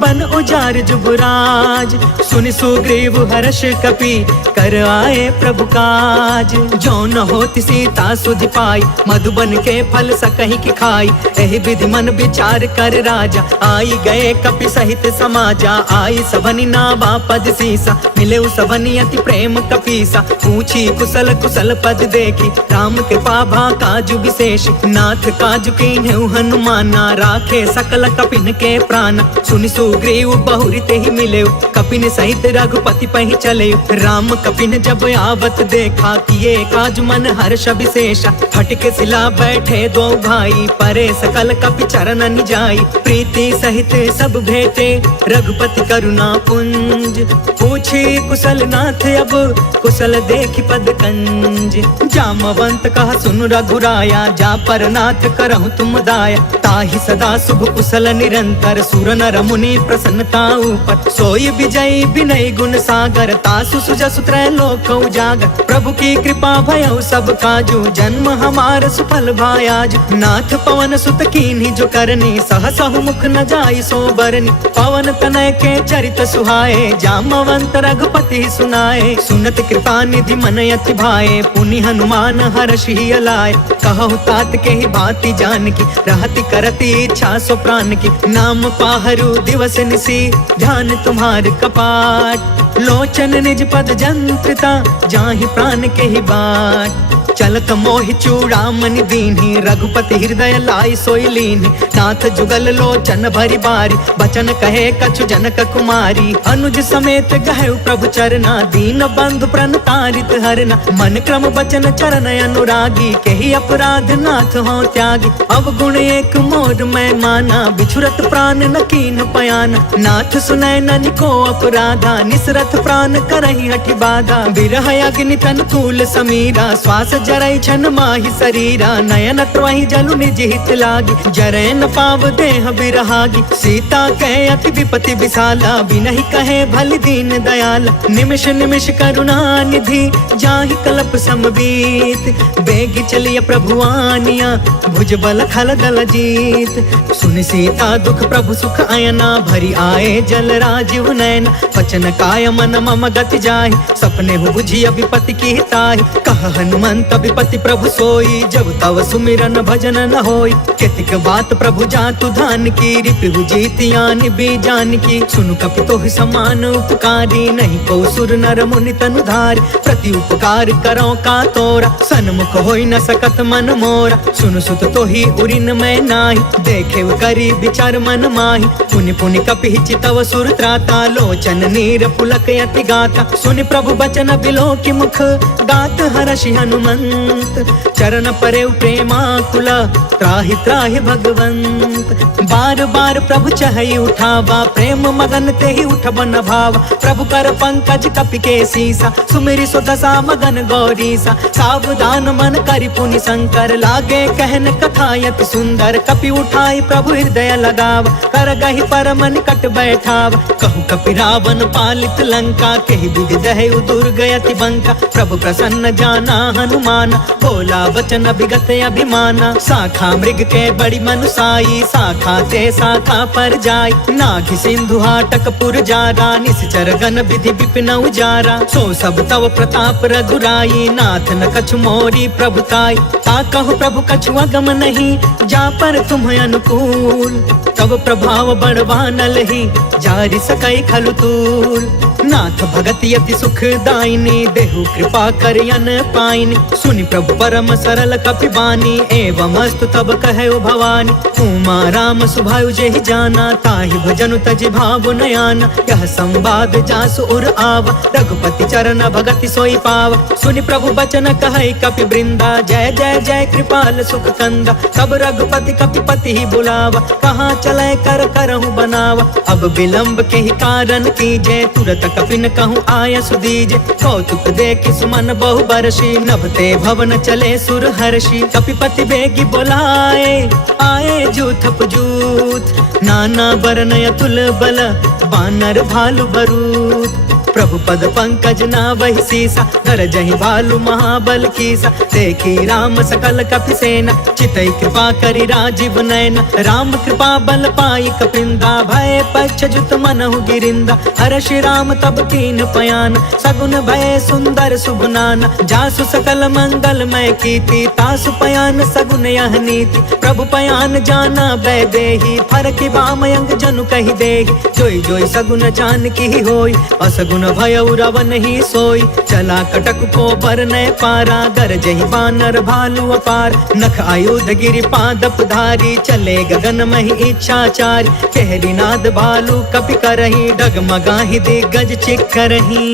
बन उजार जुबराज। सुनि सुग्रीव हर्ष कपि, कर आए प्रभु काज। जो न होति सीता सुधि पाई, मधुबन के फल सकहि की खाई। एहि विधि मन विचार कर राजा, आई गए कपि सहित समाजा। आई सबनि नावा पद सीसा, मिले सबनि अति प्रेम कपीसा। पूछी कुशल कुशल पद देखी, राम कृपा भा काजु विशेष। नाथ काजु कीन्हु हनुमाना, राखे सकल कपिन के प्राण। सुनि सुग्रीव बहुरी तेहि मिलेउ, कपिन सहित रघुपति पहि चलेउ। राम कपिन जब आवत देखा, किए काज मन हर्ष विशेषा। फटके सिला बैठे दो भाई, परे सकल कपि चरण जाई। प्रीति सहित सब भेटे, रघुपति करुणा पुंज। पूछी कुशल नाथ अब, कुशल देखि पद कंज। जामवंत कह सुन रघुराया, जा पर नाथ करहु तुम दाया। ताहि सदा शुभ कुशल निरंतर, सुर नर मुनि प्रसन्नता ऊपर। सोई विजयी विनय गुण सागर, तासु सुजसु त्रैलोक उजागर। प्रभु की कृपा भयउ सब काजू, जन्म हमार सुफल भायाज। नाथ पवन सुत कीन्ही जो करनी, सहसहु मुख न जाई सो बरनी। पवन तनय के चरित सुहाए, जामवंत रघुपति सुनाए। सुनत कृपा निधि मन अति भाए, पुनि हनुमान हर्ष ही अलाए। कहु तात के ही बाती जान की, रहति करती इच्छा सो प्राण की। नाम पाहरु दिवस निसी, ध्यान तुम्हार कपाट। लोचन निज पद जंत्रिता, जाहि प्राण के ही बाट। चलत मोहि चूड़ामणि दीन्ही, रघुपति हृदय लाई सोई लीन्ही। नाथ जुगल लोचन भरी बारी, बचन कहे कछु जनक कुमारी। अनुज समेत गहु प्रभु चरना, दीन बंधु प्रणतारित हरना। मन क्रम बचन चरण अनुरागी, केहि अपराध नाथ हो त्यागी। अवगुण एक मोर मैं माना, बिछुरत प्राण न कीन पयाना। नाथ सुनय ननि को अपराधा, निसरत प्राण करहि हठि बाधा। बिरह अग्नि तन तूल समीरा, श्वास जरई छन माहि शरीरा। नयन त्रहि जलु निज हित लागी, जरै न पाव देह बिरहागी। सीता कहे अति विपति विशाला, बिनहि कहे भलि दीन दयाला। निमिष निमिष करुणा निधि, जाहि कल्प समबीत। बेगी चलिय प्रभु आनिया, भुज बल खल दल जीत। सुनि सीता दुख प्रभु सुख अयना, भरी आए जल राजीव नयन। वचन काय मन मम गति जाहि, सपने हु बुझिय विपति की ताहि। कह हनुमंत विपति प्रभु सोई, जब तव सुमिरन भजन न होई। केतिक बात प्रभु जातु धान की, रिपु जीतियानि बीजान की। सुनु कपि तोहि समान उपकारी, नहीं को सुर नर मुनि तनु धारी। प्रति उपकार करो का तोरा, सन्मुख होई न सकत मन मोरा। सुनु सुत तोहि उरिन मैं नाही, देखे करी विचार मन माही। पुनि पुनि कपि चितव सुर त्राता, लोचन नीर पुलक यति गाता। सुनि प्रभु बचन बिलो की मुख, गात हर्षि हनुमंत। चरण परे प्रेमाकुला, त्राहि त्राहि भगवंत। बार बार प्रभु चहई उठावा, प्रेम मगन तेहि उठब न भावा। प्रभु कर पंकज कपि के सीसा, सुमिरि सो दशा मगन गौरीसा। सावधान तान मन करि पुनि शंकर, लागे कहन कथायत सुंदर। कपि उठाई प्रभु हृदय लगाव, कर गहि परम निकट बैठाव। कहु कपि रावण पालित लंका, केहि विधि दहु दुर्गयति बंका। प्रभु प्रसन्न जाना हनुमान, बोला वचन विगत अभिमाना। शाखा मृग के बड़ी मनुसाई, शाखा ते शाखा पर जाय। नाघि सिंधु हाटक पुर जारा, निश्चर गण विधि विपिन उजारा। सो सब तव प्रताप रघुराई, नाथ न कछु मोरी प्रभुताई। ता कहु प्रभु कछु अगम नहीं, जा पर तुम अनुकूल। तब प्रभाव बड़वानल ही, जारि सकई खलु तूल। नाथ भगति अति सुखदायिनी, देहु कृपा करियन पाइनी। सुनि प्रभु परम सरल कपि बानी, एवं अस्तु तब कहु भवानी। उमा राम सुभायु जेहि जाना, ताहि भजनु तजि भाव नयाना। यह संवाद जासु उर आवा, रघुपति चरण भगति सोई पावा। सुनि प्रभु बचन कहै कपि वृंदा, जय जय जय कृपाल सुख कंदा। तब रघुपति कपिपति ही बुलावा, कहाँ चले कर करहु बनावा। अब विलंब के ही कारण कीजे, तुरत कपिन कहूँ आय सुदीजे। कौतुक देखि सुमन बहु बरसी, नभते भवन चले सुर हर्षि। कपिपति बेगी बोलाए, आए जूथप जूथ। नाना बरन अतुल बल, बानर भालु बरूद। प्रभु पद पंकज नावहि सीसा, गरजहि भालु महाबल कीसा। देखी राम सकल कपि सेना, चितई कृपा करि राजीव नयन। राम कृपा बल पाई कपिंदा, भय पश्चजुत मनहु गिरिंदा। हर्षि राम तब कीन पयान, सगुन भय सुंदर सुगुनाना। जासु सकल मंगलमय कीर्ति, तासु पयान सगुन यह नीति। प्रभु पयान जाना वैदेही, फरकि बामयंग जनु कहि देहि। जोई जोई सगुन जानकी ही होई, असगुन भयउ रावण ही सोई। चला कटक को बरनय पारा, गरजहि बानर भालु अपार। नख आयुध गिरि पादप धारी, चले गगन महि इच्छाचारी। कहरी नाद भालु कपि करही, डगमगाहि दिग्गज चिक्करही।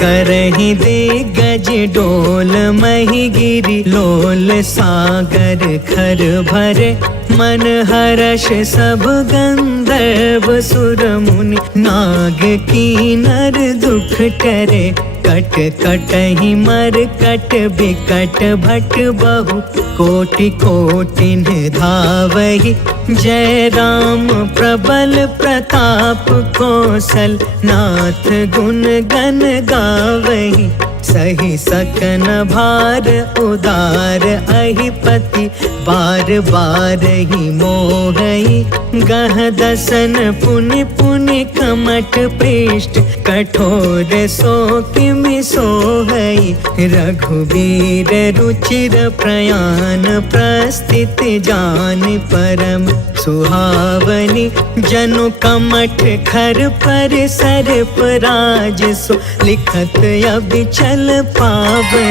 करही दिग्गज डोल मही गिरी, लोल सागर खर भरे। मन हर्ष सब गंधर्व सुर मुनि, नाग कीनर दुख टरे। कट कटहि मर कट बिकट भट बहु, कोटि कोटिन धावहि। जय राम प्रबल प्रताप कौशल, नाथ गुण गण गावहि। सही सकन भार उदार अहिपति, बार बार ही मोहई। गह दसन पुनि पुनि कमट पृष्ठ, कठोर सो किमि सोहई। रघुवीर रुचिर प्रयाण, प्रस्थित जान परम सुहावनी। जनु कमठ खर पर सर्प राज सो, लिखत अबिचल पावनी।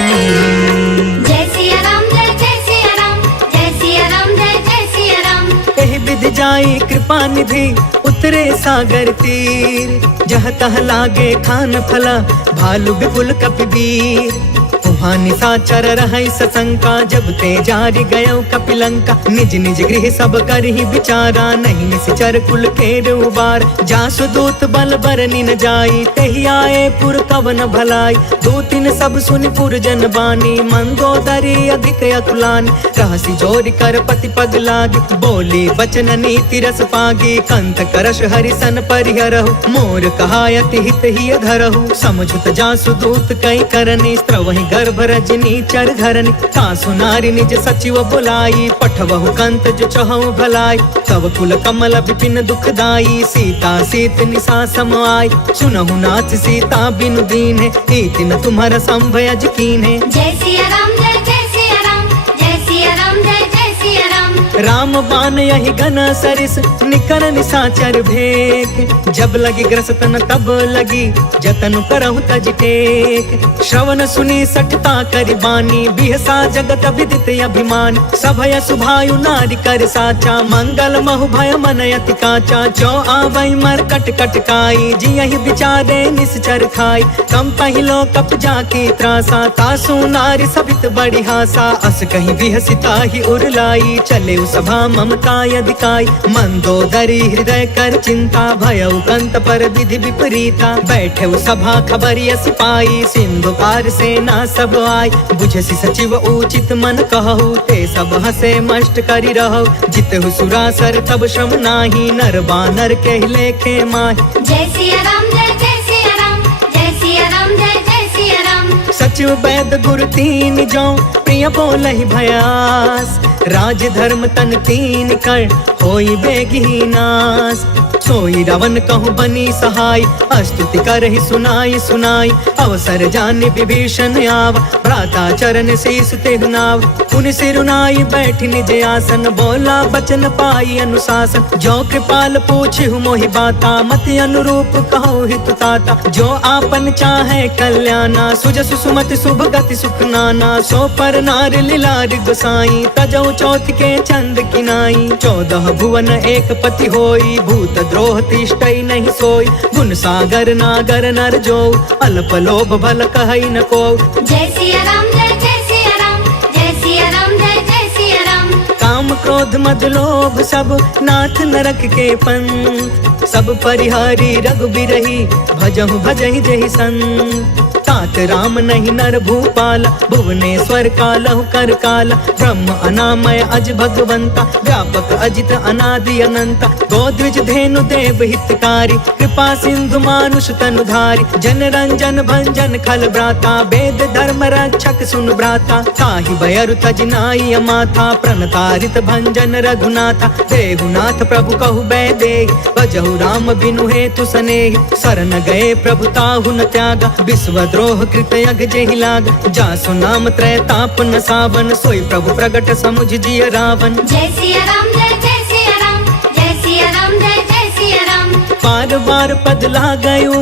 जय सिया राम जय जय सिया राम, जय सिया राम जय जय सिया राम। एहि विधि जाई कृपा निधि, उतरे सागर तीर। जह तह लागे खान फला, भालु विपुल कपिवीर। वहाँ निशाचर रहै सशंका, जब ते जारि गयो कपिलंका। निज निज गृह सब करहि विचारा, नहीं निश्चर कुल केर उबार। जासु दूत बल बरनि न जाई, तेहि आए पुर कवन भलाई। दूतिन सब सुनि पुर जन बानी, मंदोदरी अधिक अतुलानी। रहसि जोरि कर पति पग लागी, बोली वचन नीति रस पागी। कंत करश हरिसन परिहरहु, मोर कहायति हित ही धरहु। समझुत जासु दूत कई करनी, स्त्रवहि गर्भ रजनी चर धरनी। तासु नारी निज सचिव बुलाई, पठवहु कंत जो चहु भलाई। तब कुल कमल विपिन दुखदाई, सीता सीत निशा सम आई। सुनहु नाथ सीता बिनु दीन्हे, हीति न तुम्हारा संभयज कीन्हे। जय सिया राम जय जय सिया राम, जय सिया राम जय जय सिया राम। राम बान यही घन सरिस, निकर निशाचर भेक। जब लगी ग्रसतन तब लगी, जतन करहु तज टेक। श्रवण सुनी सठता करि बानी, बिहसा जगत विदित अभिमान। सभय सुभायु नारी कर साचा, मंगल महु भय मन अति काचा। जो आवै मर कट कट काई, जियहि विचारे निश्चर खाई। कम पहिलो कप जाकी त्रासा, तासु नारी सभित बड़ी हासा। अस कहीं बिहसिता ही उरलाई, चले देखेउ सभा ममता यदिकाई, मंदोदरी हृदय कर चिंता, भयउ कंत पर विधि विपरीता। बैठेउ सभा खबरिया सिपाही, सिंधु पार सेना सब आई। बुझसी सचिव उचित मन कहु, ते सब हसे मष्ट करि रहु। जितहु सुरासर तब श्रम नाही, नर बानर के लेखे माही। जय सिया राम जय सिया राम, जय सिया राम जय सिया राम। सचिव वैद गुरु तीन जो, प्रिय बोलहि भयास। राज धर्म तन तीन कर, होई बेगी नास। सोई रावण कहूँ बनी सहाय, स्तुति करहि सुनाई सुनाई। अवसर जानि विभीषण आव, भ्राता चरण शीस तेहु नाव। पुनि सिरुनाई बैठि निज आसन, बोला बचन पाई अनुशासन। जो कृपाल पूछिहु मोहि बाता, मति अनुरूप कहु हित ताता। जो आपन चाहे कल्याणा, सुजसु सुमति शुभ गति सुख नाना। सो पर नार लीलार गोसाई, तजौ चौथ के चंद किनाई। 14 भुवन एक पति होई, भूत द्रोह तिष्ठई नहीं सोई। गुण सागर नागर नर जो, अल्प लोभ भल कहई न को। जय सिया राम जय सिया राम, जय सिया राम जय सिया राम। काम क्रोध मद लोभ सब, नाथ नरक के पंथ। सब परिहारी रघुबीरहि, भजहु भजहि जहि संत। तात राम नहीं नर भूपाल, भुवनेश्वर कालहु कर काल। ब्रह्म अनामय अज भगवंता, व्यापक अजित अनादि अनंता। गोद्विज धेनु देव हितकारी, कृपा सिंधु मानुष तनुधारी। जन रंजन भंजन खल भ्राता, वेद धर्म रक्षक सुन भ्राता। ताहि भयरु तज नाई माथा, प्रणतारित भंजन रघुनाथा। देहुनाथ प्रभु कहु बैदेहि, भजहु राम बिनु हेतु सनेहि। शरण गए प्रभु ताहु न त्यागा, विश्व द्रोह कृत यज्ञ जेहि लाग। जासु नाम त्रय ताप न सावन, सोई प्रभु प्रगट समुझ जिय रावण। जय सिया राम जय सिया राम, जय सिया राम जय सिया राम। बार बार पद लागयु,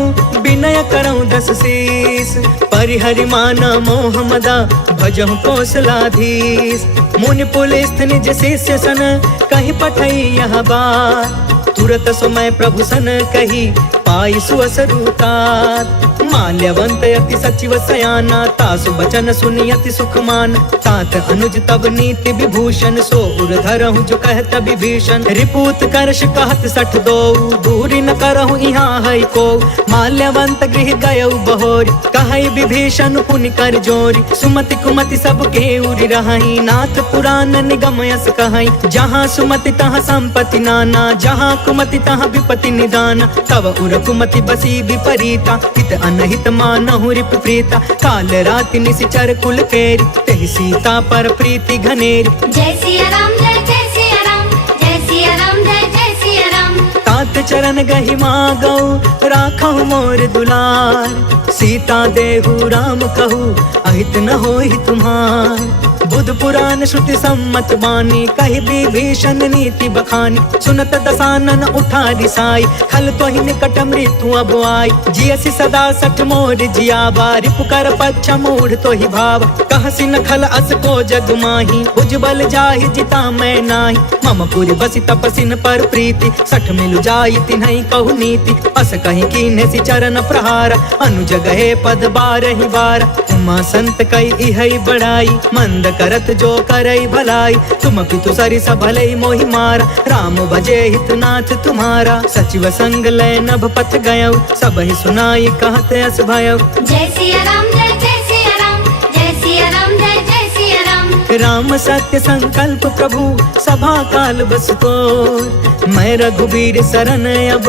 विनय करऊँ दस शीस। परिहरि माना मोह मदा, भजहु कौशलाधीश। मुनि पुलिस निज शिष्य सन, कहि पठई यह बात। तुरत समय प्रभु सन कही, पाई सुअसरुतात। माल्यवंत यति सचिव सयाना, तासु बचन सुनि यति सुखमान। तात अनुज तब नीति विभूषण, सो उर धरहु जो कहत विभीषण। रिपूत करश कहत 62, दूरी न करहु यहाँ है को। माल्यवंत गृह गयउ बहोरी, कहई विभीषण पुनि कर जोरी। सुमति कुमति सब के उरि रहई, नाथ पुराण निगम यस कहई। जहाँ सुमति तहाँ संपत्ति नाना, जहाँ कुमति तहाँ विपत्ति निदान। तब उर कुमति बसी विपरीता, हित अनहित मानहु रिप प्रीता। काल राति निशिचर कुल केरी, तेहि सीता पर प्रीति घनेरी। जय सिया राम जय सिया राम, जय सिया राम जय सिया राम। तात चरण गहि मागौ, राखहु मोर दुलार। सीता देहु राम कहू, अहित न होहि तुम्हार। बुध पुराण श्रुति सम्मत बानी, कहि विभीषण नीति बखानी। सुनत दसानन उठा रिसाई, खल तोहि निकट मृत्यु अब आई। जियसि सदा सठ मोर जियावा, रिपुकर पक्ष मूढ़ तोहि भाव। कहसि न खल अस को जग माही, उज्जवल जाहि जिता मैं नाही। मम पुरि बसि तपसिन पर प्रीति, सठ मिलु जाई तिन्हई कहु नीति। अस कहि कीन्हे चरण प्रहार, अनुज गए पद बारहि बार। उमा संत कई इहई बड़ाई, मंद करत जो करई भलाई। तुम पितु सरिस भलई मोहि मारा, राम भजे हितनाथ तुम्हारा। सचिव संग लय नभ पथ गयउ, सबहि सुनाई कहत अस भयउ। जय सिया राम जय सिया राम, जय सिया राम जय सिया राम। राम सत्य संकल्प प्रभु, सभा काल बस तोर। मैं रघुबीर शरण अब,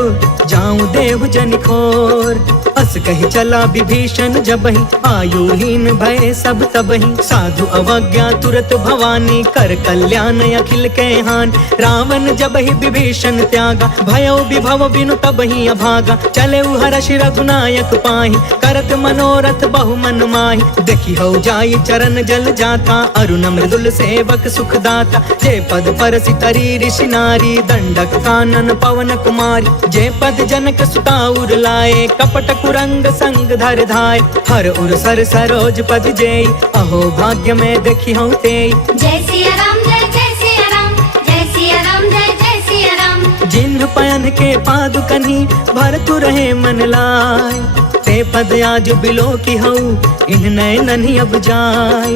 जाऊं देहु जनि खोर। अस कहि चला विभीषण जबहि, आयुहीन भय सब तबहि। साधु अवज्ञा तुरत भवानी, कर कल्याण अखिल के हान। रावण जबहि विभीषण त्यागा, भयउ विभव बिनु तबहि अभागा। चले हर्ष रघुनायक पाहि, करत मनोरथ बहु मन माहि। देखि हौ जाई चरण जल जाता, अरुण मृदुल सेवक सुखदाता। जे पद परसि तरी ऋषि नारी, दंडक कानन पवन कुमारी। जे पद जनक सुता उर लाए, कपट कुरंग संग धर धाय। हर उर सर सरोज पद जेई, अहो भाग्य में देखी हूँ तेई। जय सिया राम जय सिया राम, जय सिया राम जय सिया राम। जिन्ह पयन के पादुकनी, भरतु रहे मन लाय। ते ते पद आज बिलो की हऊ इन नयन अब जाय।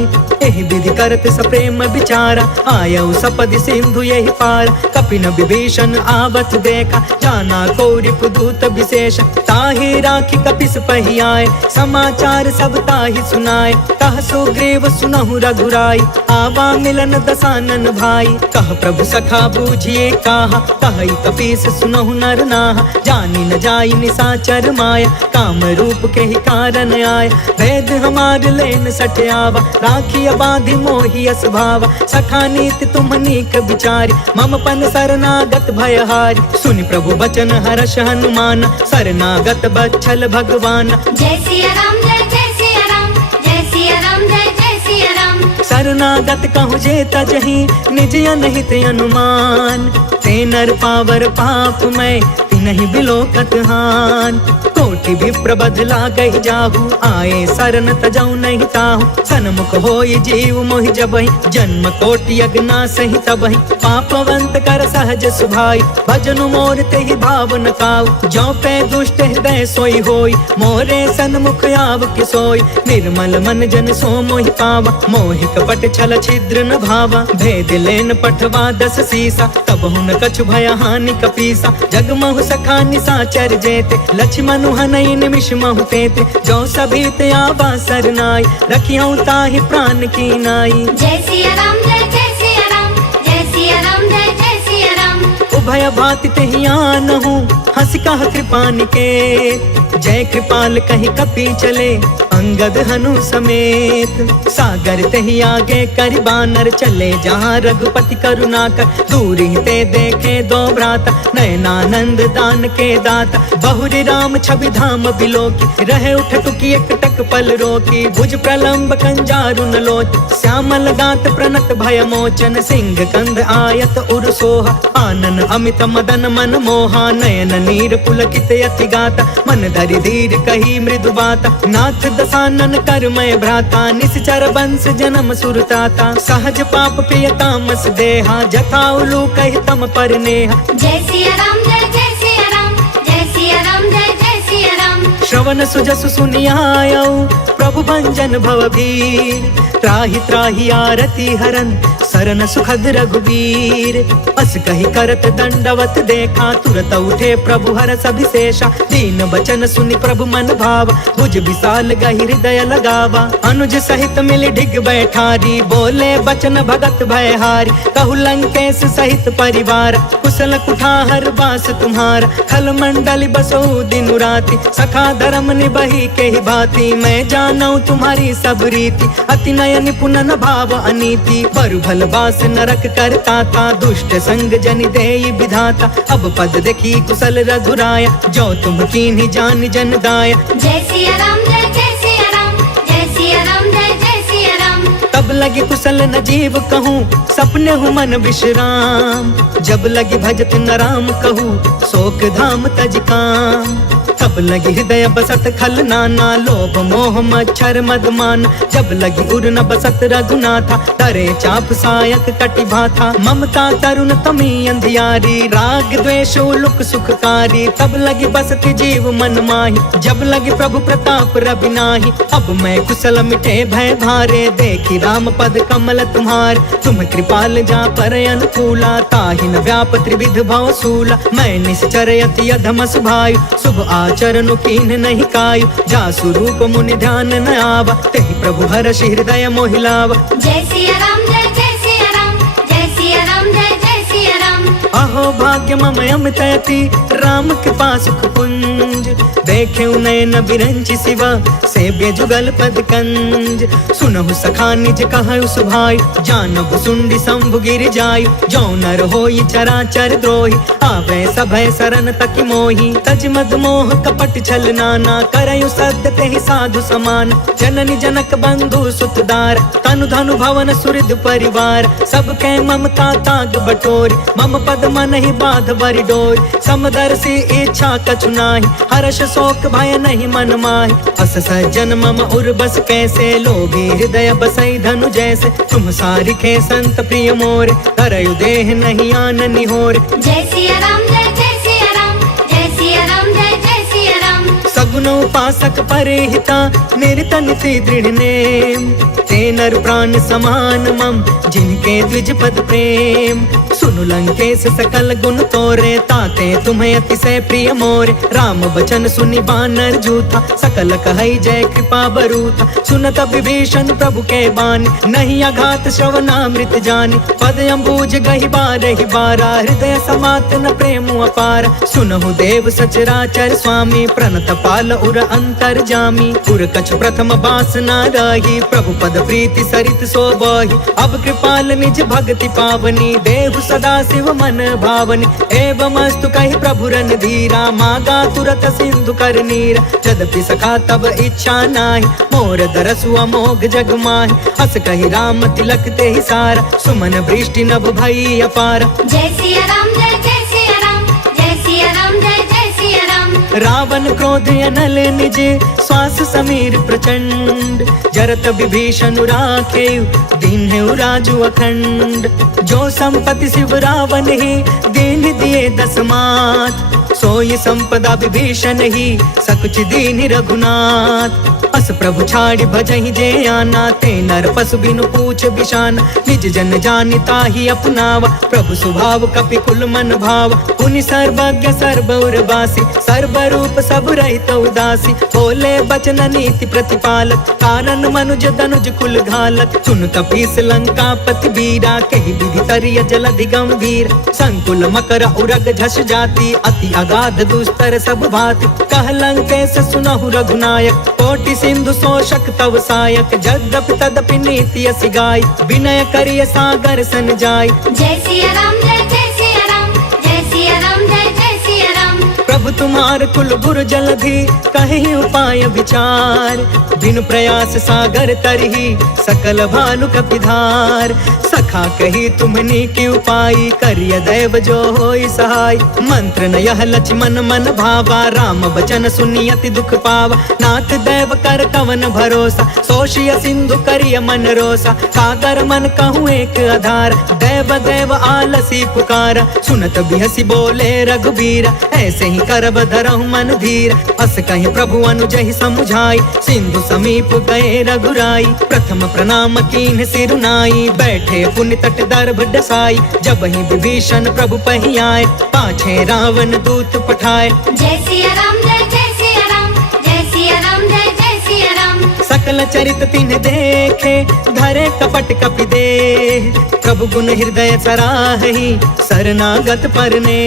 एहि विधि करत सप्रेम विचारा आयऊ सपद सिंधु यही पार। कपिन विभीषण आवत देखा जाना कौरि पुदूत विशेष। ताहि राखी कपिस पही आए समाचार सब ताहि सुनाए। कह सुग्रीव सुनहु रघुराई आवा मिलन दसानन भाई। कह प्रभु सखा बूझिए काहा कहि कपीस सुनहु नर नाहा। जानी न जाई निसाचर माया काम रूप के ही कारण आय। वेद हमार लेन सठयावा राखी बाधि मोहि अस भावा। सखा नीति तुम नीक विचारी मम पन शरणागत भयहारी। सुनि प्रभु बचन हर्ष हनुमान शरणागत बच्छल भगवान। जय सिया राम जय सिया राम जय सिया राम जय सिया राम। शरणागत कहु जे तजहि निज अनहित अनुमान। ते नर पावर पाप मैं तिनहि बिलोकत हान। कोटि विप्र बदला गहि जाहु आए शरण तजौ नहीं ताहु। सन्मुख होई जीव मोहि जबहि जन्म कोटि अगना सहि तबहि। पापवंत कर सहज सुभाई भजनु मोर तेहि भाव न काऊ। जो पे दुष्ट हृदय सोई होई मोरे सन्मुख आव कि सोई। निर्मल मन जन सो मोहि पावा मोहि कपट छल छिद्र न भावा। भेद लेन पठवा दस सीसा तब हुन कछु भय हानि कपीसा। जगमहु सखा निसाचर जेते लक्ष्मण हनई निमिष महु तेते। जो सभीत आवा सरनाई रखियौ ताहि प्राण की नाई। जय सिया राम जय सिया राम जय सिया राम जय सिया राम। उभय भाति तेहि आनहु हंस कह कृपा निकेत। जय कृपाल कहि कपि चले अंगद हनु समेत। सागर तेहि आगे करि बानर चले जहाँ रघुपति करुणा कर। दूर ही ते देखे दो भ्राता नयनानंद दान के दाता। बहुरी राम छवि धाम बिलोकी रहे उठ टुकी एक टक पल रोकी। भुज प्रलंब कंजारु न लोच श्यामल गात प्रणत भय मोचन। सिंह कंध आयत उर सोहा आनन अमित मदन मन मोहा। नयन नीर पुलकित यति गाता मन धरि धीर कही मृदु बाता। नाथ दसानन करमय भ्राता निश्चर वंश जन्म सुरताता। सहज पाप प्रिय तामस देहा जथा उलू कहि तम पर नेहा। जय सिया राम जय सिया राम जय सिया राम जय सिया राम। श्रवण सुजसु सुनियायऊ प्रभु भंजन भवभीर। त्राहि त्राहि आरती हरन सरन सुखद रघुवीर। अस कहि करत दंडवत देखा तुरत उठे प्रभु हरष अभिषेषा। दीन बचन सुनि प्रभु मन भावा भुज विशाल गहि हृदय लगावा। अनुज सहित मिलि ढिग बैठारी बोले बचन भगत भयहारी। कहु लंकेश सहित परिवार कुशल कुठार बास तुम्हारा। खल मंडल बसो दिन राति सखा धर्म निबहि के ही भांति। मैं जानऊ तुम्हारी सब रीति अति नय निपुण न भाव अनीति। बरु भल बास नरक करता था दुष्ट संग जनि देई विधाता। अब पद देखी कुशल रघुराया जो तुम कीन्ही जान जन दाया। जय सिया राम जय सिया राम जय सिया राम जय सिया राम। तब लगी कुशल न जीव कहूँ सपने हूँ मन विश्राम। जब लगी भजत न राम कहूँ शोक धाम तज काम। तब लगी हृदय बसत खल नाना लोभ मोह मच्छर मदमान। जब लगी उर न बसत रघुनाथा तरे चाप सायक कटि भाथा। ममता तरुण तमी अंधियारी राग द्वेष उलुक सुखकारी। तब लगी बसती जीव मन माही जब लगी प्रभु प्रताप रवि नाही। अब मैं कुशल मिटे भय भारे देखी राम पद कमल तुम्हार। तुम कृपाल जा पर अनुकूला ताहि न व्याप त्रिविध भव सूला। मैं निश्चर यति अधम सुभायु शुभ आचरण कीन नहीं कायु। जा स्वरूप मुनि ध्यान न आवा तेहि प्रभु हर्ष हृदय मोहिलावा। जय सिया राम जय सिया राम जय सिया राम जय सिया राम। अहो भाग्य मम अमितयति राम कृपा सुख पुंज। देखे नयन बिरंचि शिवा सेव्य जुगल पद कंज। सुनहु सखा निज कहु सुभाई जानहु सुंडी शंभु गिर जायु। जो नर होई चराचर द्रोही आवे सभय शरण तकि मोही। तज मद मोह कपट छल नाना करयु सद्य तेहि साधु समान। जननी जनक बंधु सुतदार तनु धनु भवन सुहृद परिवार। सबके ममता ताग बटोरी मम पद मन ही बाध बरि डोरी। समदर्शी इच्छा कछु नाही हर्ष शोक भय नहीं मन माहि। अस सज्जन मम उर्बस कैसे लोभी हृदय बसई धनु जैसे। तुम सारिखे संत प्रिय मोरे करयु देह नहीं आन निहोरे। जय सिया राम जय सिया राम जय सिया राम जय सिया राम। सगुन सुनो उपासक परिहिता निर्तन सी दृढ़ नेम ते नर प्राण समान मम जिनके द्विज पद प्रेम सुनु लंकेश सकल गुण तोरे ताते तुम्हें अतिशय प्रिय मोरे राम बचन सुनि बानर जूथा सकल कहई जय कृपा बरूथा सुनत विभीषण प्रभु के बानी नहीं अघात श्रवणामृत जानी पद अम्बुज गहि बारहि बारा हृदय समात न प्रेम अपार सुनहु देव सचराचर स्वामी प्रणत पाल उर अंतर जामी उर कछ प्रथम बासना रही प्रभु पद प्रीति सरित सोबहि अब कृपाल निज भक्ति पावनी देहु सदा शिव मन भावनी एवं अस्तु कहि प्रभु रन धीरा मागा तुरत सिंधु कर नीरा यद्यपि सखा तब इच्छा नाही मोर दरसु अमोघ जग माहि हस कहि राम तिलक ते ही सारा सुमन वृष्टि नभ भई अपार जय सिया राम जय सिया राम जय सिया राम जय सिया राम रावण क्रोध अनल निज श्वास समीर प्रचंड जरत विभीषण राखे दीन्हु राजु अखंड जो संपत्ति शिव रावण ही दीन दिए दसमात सोई संपदा विभीषण ही सकुच दीन रघुनाथ अस प्रभु छाड़ी भजहि जे आना ते नर पशु बिनु पूछ बिशान निज जन जानिता ही अपनावा प्रभु स्वभाव कपि कुल मन भाव पुनि सर्वज्ञ सर्वउर बासी सर्व रूप सब रहित उदासी बोले बचन नीति प्रतिपालक कारण मनुज तनुज कुल घालक सुन कपीस लंका पति बीरा कही विधि तरिय जलधि गंभीर संकुल मकर उरग झस जाति अति अगाध दुस्तर सब भाति कह लंकेश सुनहु रघुनायक कोटि सिंधु शोषक तव सायक जद्यपि तदपि नीति असि गाय विनय करिय सागर सन जाय जय सिया राम जय सिया राम जय सिया राम जय सिया राम प्रभु तुम्हार कुल गुरु जलधि कहि उपाय विचार बिनु प्रयास सागर तरही सकल भानु कपिधार सखा कही तुमनी की उपाय करिय दैव जो होई सहाय मंत्र न यह लक्ष्मण मन भावा राम बचन सुनि अति दुख पावा नाथ दैव कर कवन भरोसा सोशिय सिंधु करिय मन रोसा सागर मन कहूँ एक आधार दैव दैव आलसी पुकारा सुनत बिहसी बोले रघुबीरा ऐसे ही करब धरहु मन धीर अस कहीं प्रभु अनुजहि समुझाई सिंधु समीप गए रघुराई प्रथम प्रणाम कीन्ह सिरुनाई बैठे पुण्य तट दर्भ डसाई जब ही विभीषण प्रभु पही आए पाछे रावण दूत पठाए जय सिया राम जय सिया राम जय सिया राम जय सिया राम सकल चरित तिन्ह देखे धरे कपट कपि दे प्रभु गुण हृदय सराहि शरणागत परने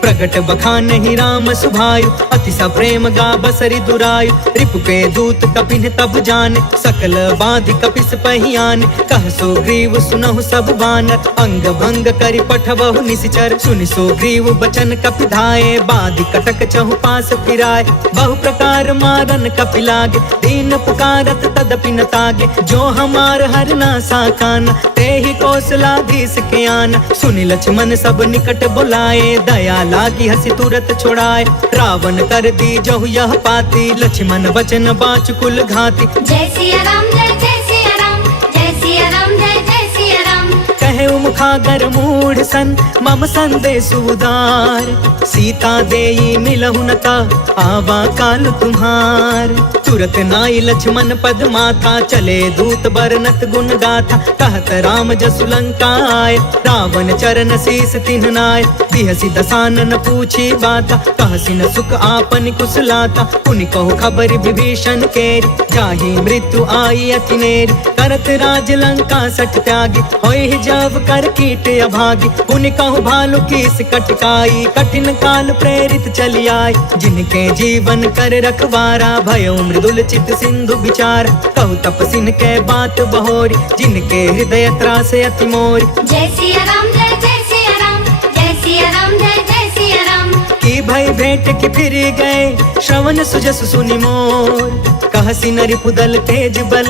प्रगट बखानहि राम सुभायु अति सा प्रेम गा बसरि दुरायु रिपु के दूत कपिन तब जाने सकल बाधि कपिस पहियाने कह सुग्रीव सुनहु सब बानर अंग भंग करि पठबहु निशिचर सुनि सुग्रीव बचन कपि धाये बाधि कटक चहु पास फिराए बहु प्रकार मारन कपि लागे दीन पुकारत तदपि न तागे जो हमार हर नासा कान ते ही कौशलाधीश के आन सुनि लक्ष्मण सब निकट बुलाए दया लागी हसी तुरत छोड़ाए रावण कर दी जहु यह पाती लक्ष्मण बचन बाच कुल घाती जय सिया राम जय सिया राम जय सिया राम जय सिया राम कहे मुखागर मूढ़ सन मम संदेश उदार सीता देई मिलहु न ता आवा काल तुम्हार तुरत नाई लक्ष्मण पद माथा चले दूत बरनत गुण गाथा कहत राम जसु लंका आए रावण चरण शीस तिन्ह नाय बिहसी दसानन पूछी बाता कहसी न सुख आपन कुशलाता पुनि कहु खबर विभीषण केरी जाहि मृत्यु आई अति नेरी करत राज लंका सठ त्यागी होई जब कर कीट अभागी पुनि कहु भालु कीस कटकाई कठिन काल प्रेरित चली आई जिनके जीवन कर रखवारा भयो मृदुल चित सिंधु विचार कहु तपसिन के बात बहोरी जिनके हृदय त्रास अति मोरी जय सिया राम जय सिया राम जय सिया राम जय सिया राम की भई भेंट की फिर गए श्रवण सुजस सुनि मोर कहसी नरि पुदल तेज बल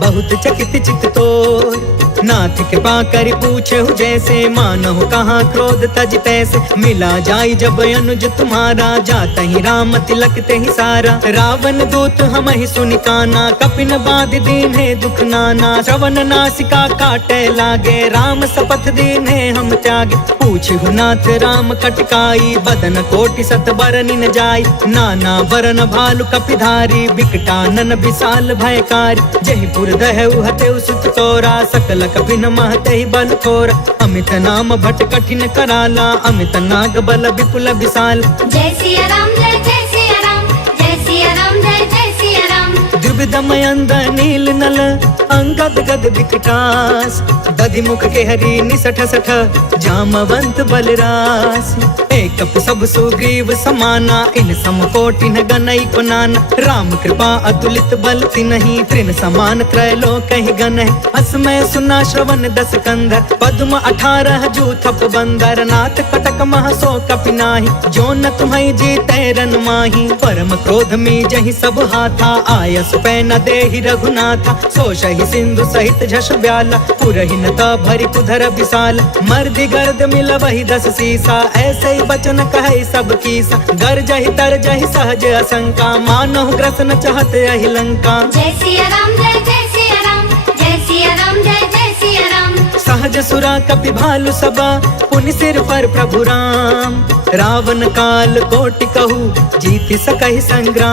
बहुत चकित चित तोर। नाथ के पाकर पूछे जैसे मानहु कहाँ क्रोध तज तैसे। मिला जाई जब अनुज तुम्हारा जाता ही राम तिलक ते ही सारा। रावण दूत हम ही सुनि काना कपिन बाध दीन है दुख नाना। श्रवण नासिका काटे लागे राम शपथ दीन है हम त्यागे। पूछहु नाथ राम कटकाई बदन कोटि सत बरनि न जाई। नाना बरन भालु कपिधारी बिकटानन विशाल भयकारी। जयपुर दहु हतेउ सुत तोरा सकल कपिन महते ही बल थोरा। अमित नाम भट कठिन कराला अमित नाग बल विपुल विशाल। जय सिया राम जय सिया राम जय सिया राम जय सिया राम। द्विविधमयंद नील नल अंगद गद विकटास। दधि मुख के हरि निसठ सठ जामवंत बलरास। एक सब सुग्रीव समाना इन सम कोटि न गनई को नाना। राम कृपा अतुलित बल तिन्हि तृण समान त्रैलोक ही गन है। असमय सुना श्रवण दस कंधर पद्म 18 जूथप बंदर। नाथ कटक मह सो कपि नाही जो न तुम्हें जीते रन माही। परम क्रोध में जहि सब हाथा आय सुपै न देहि रघुनाथा। सो शहि सिंधु सहित झष ब्याला पुरहि न ता भरि कुधर विशाल। मर्दि गर्द मिल वही 10 सीसा ऐसे ही बचन कहे सब कीसा। गर जहि तर जहि सहज असंका मानहु ग्रसन चाहत यही लंका। जय सिया राम जय सिया राम जय सिया राम जय सिया राम। सहज सुरा कपि भालु सबा पुनि सिर पर प्रभु राम। रावण काल कोटि कहू जीति सकहि संग्राम।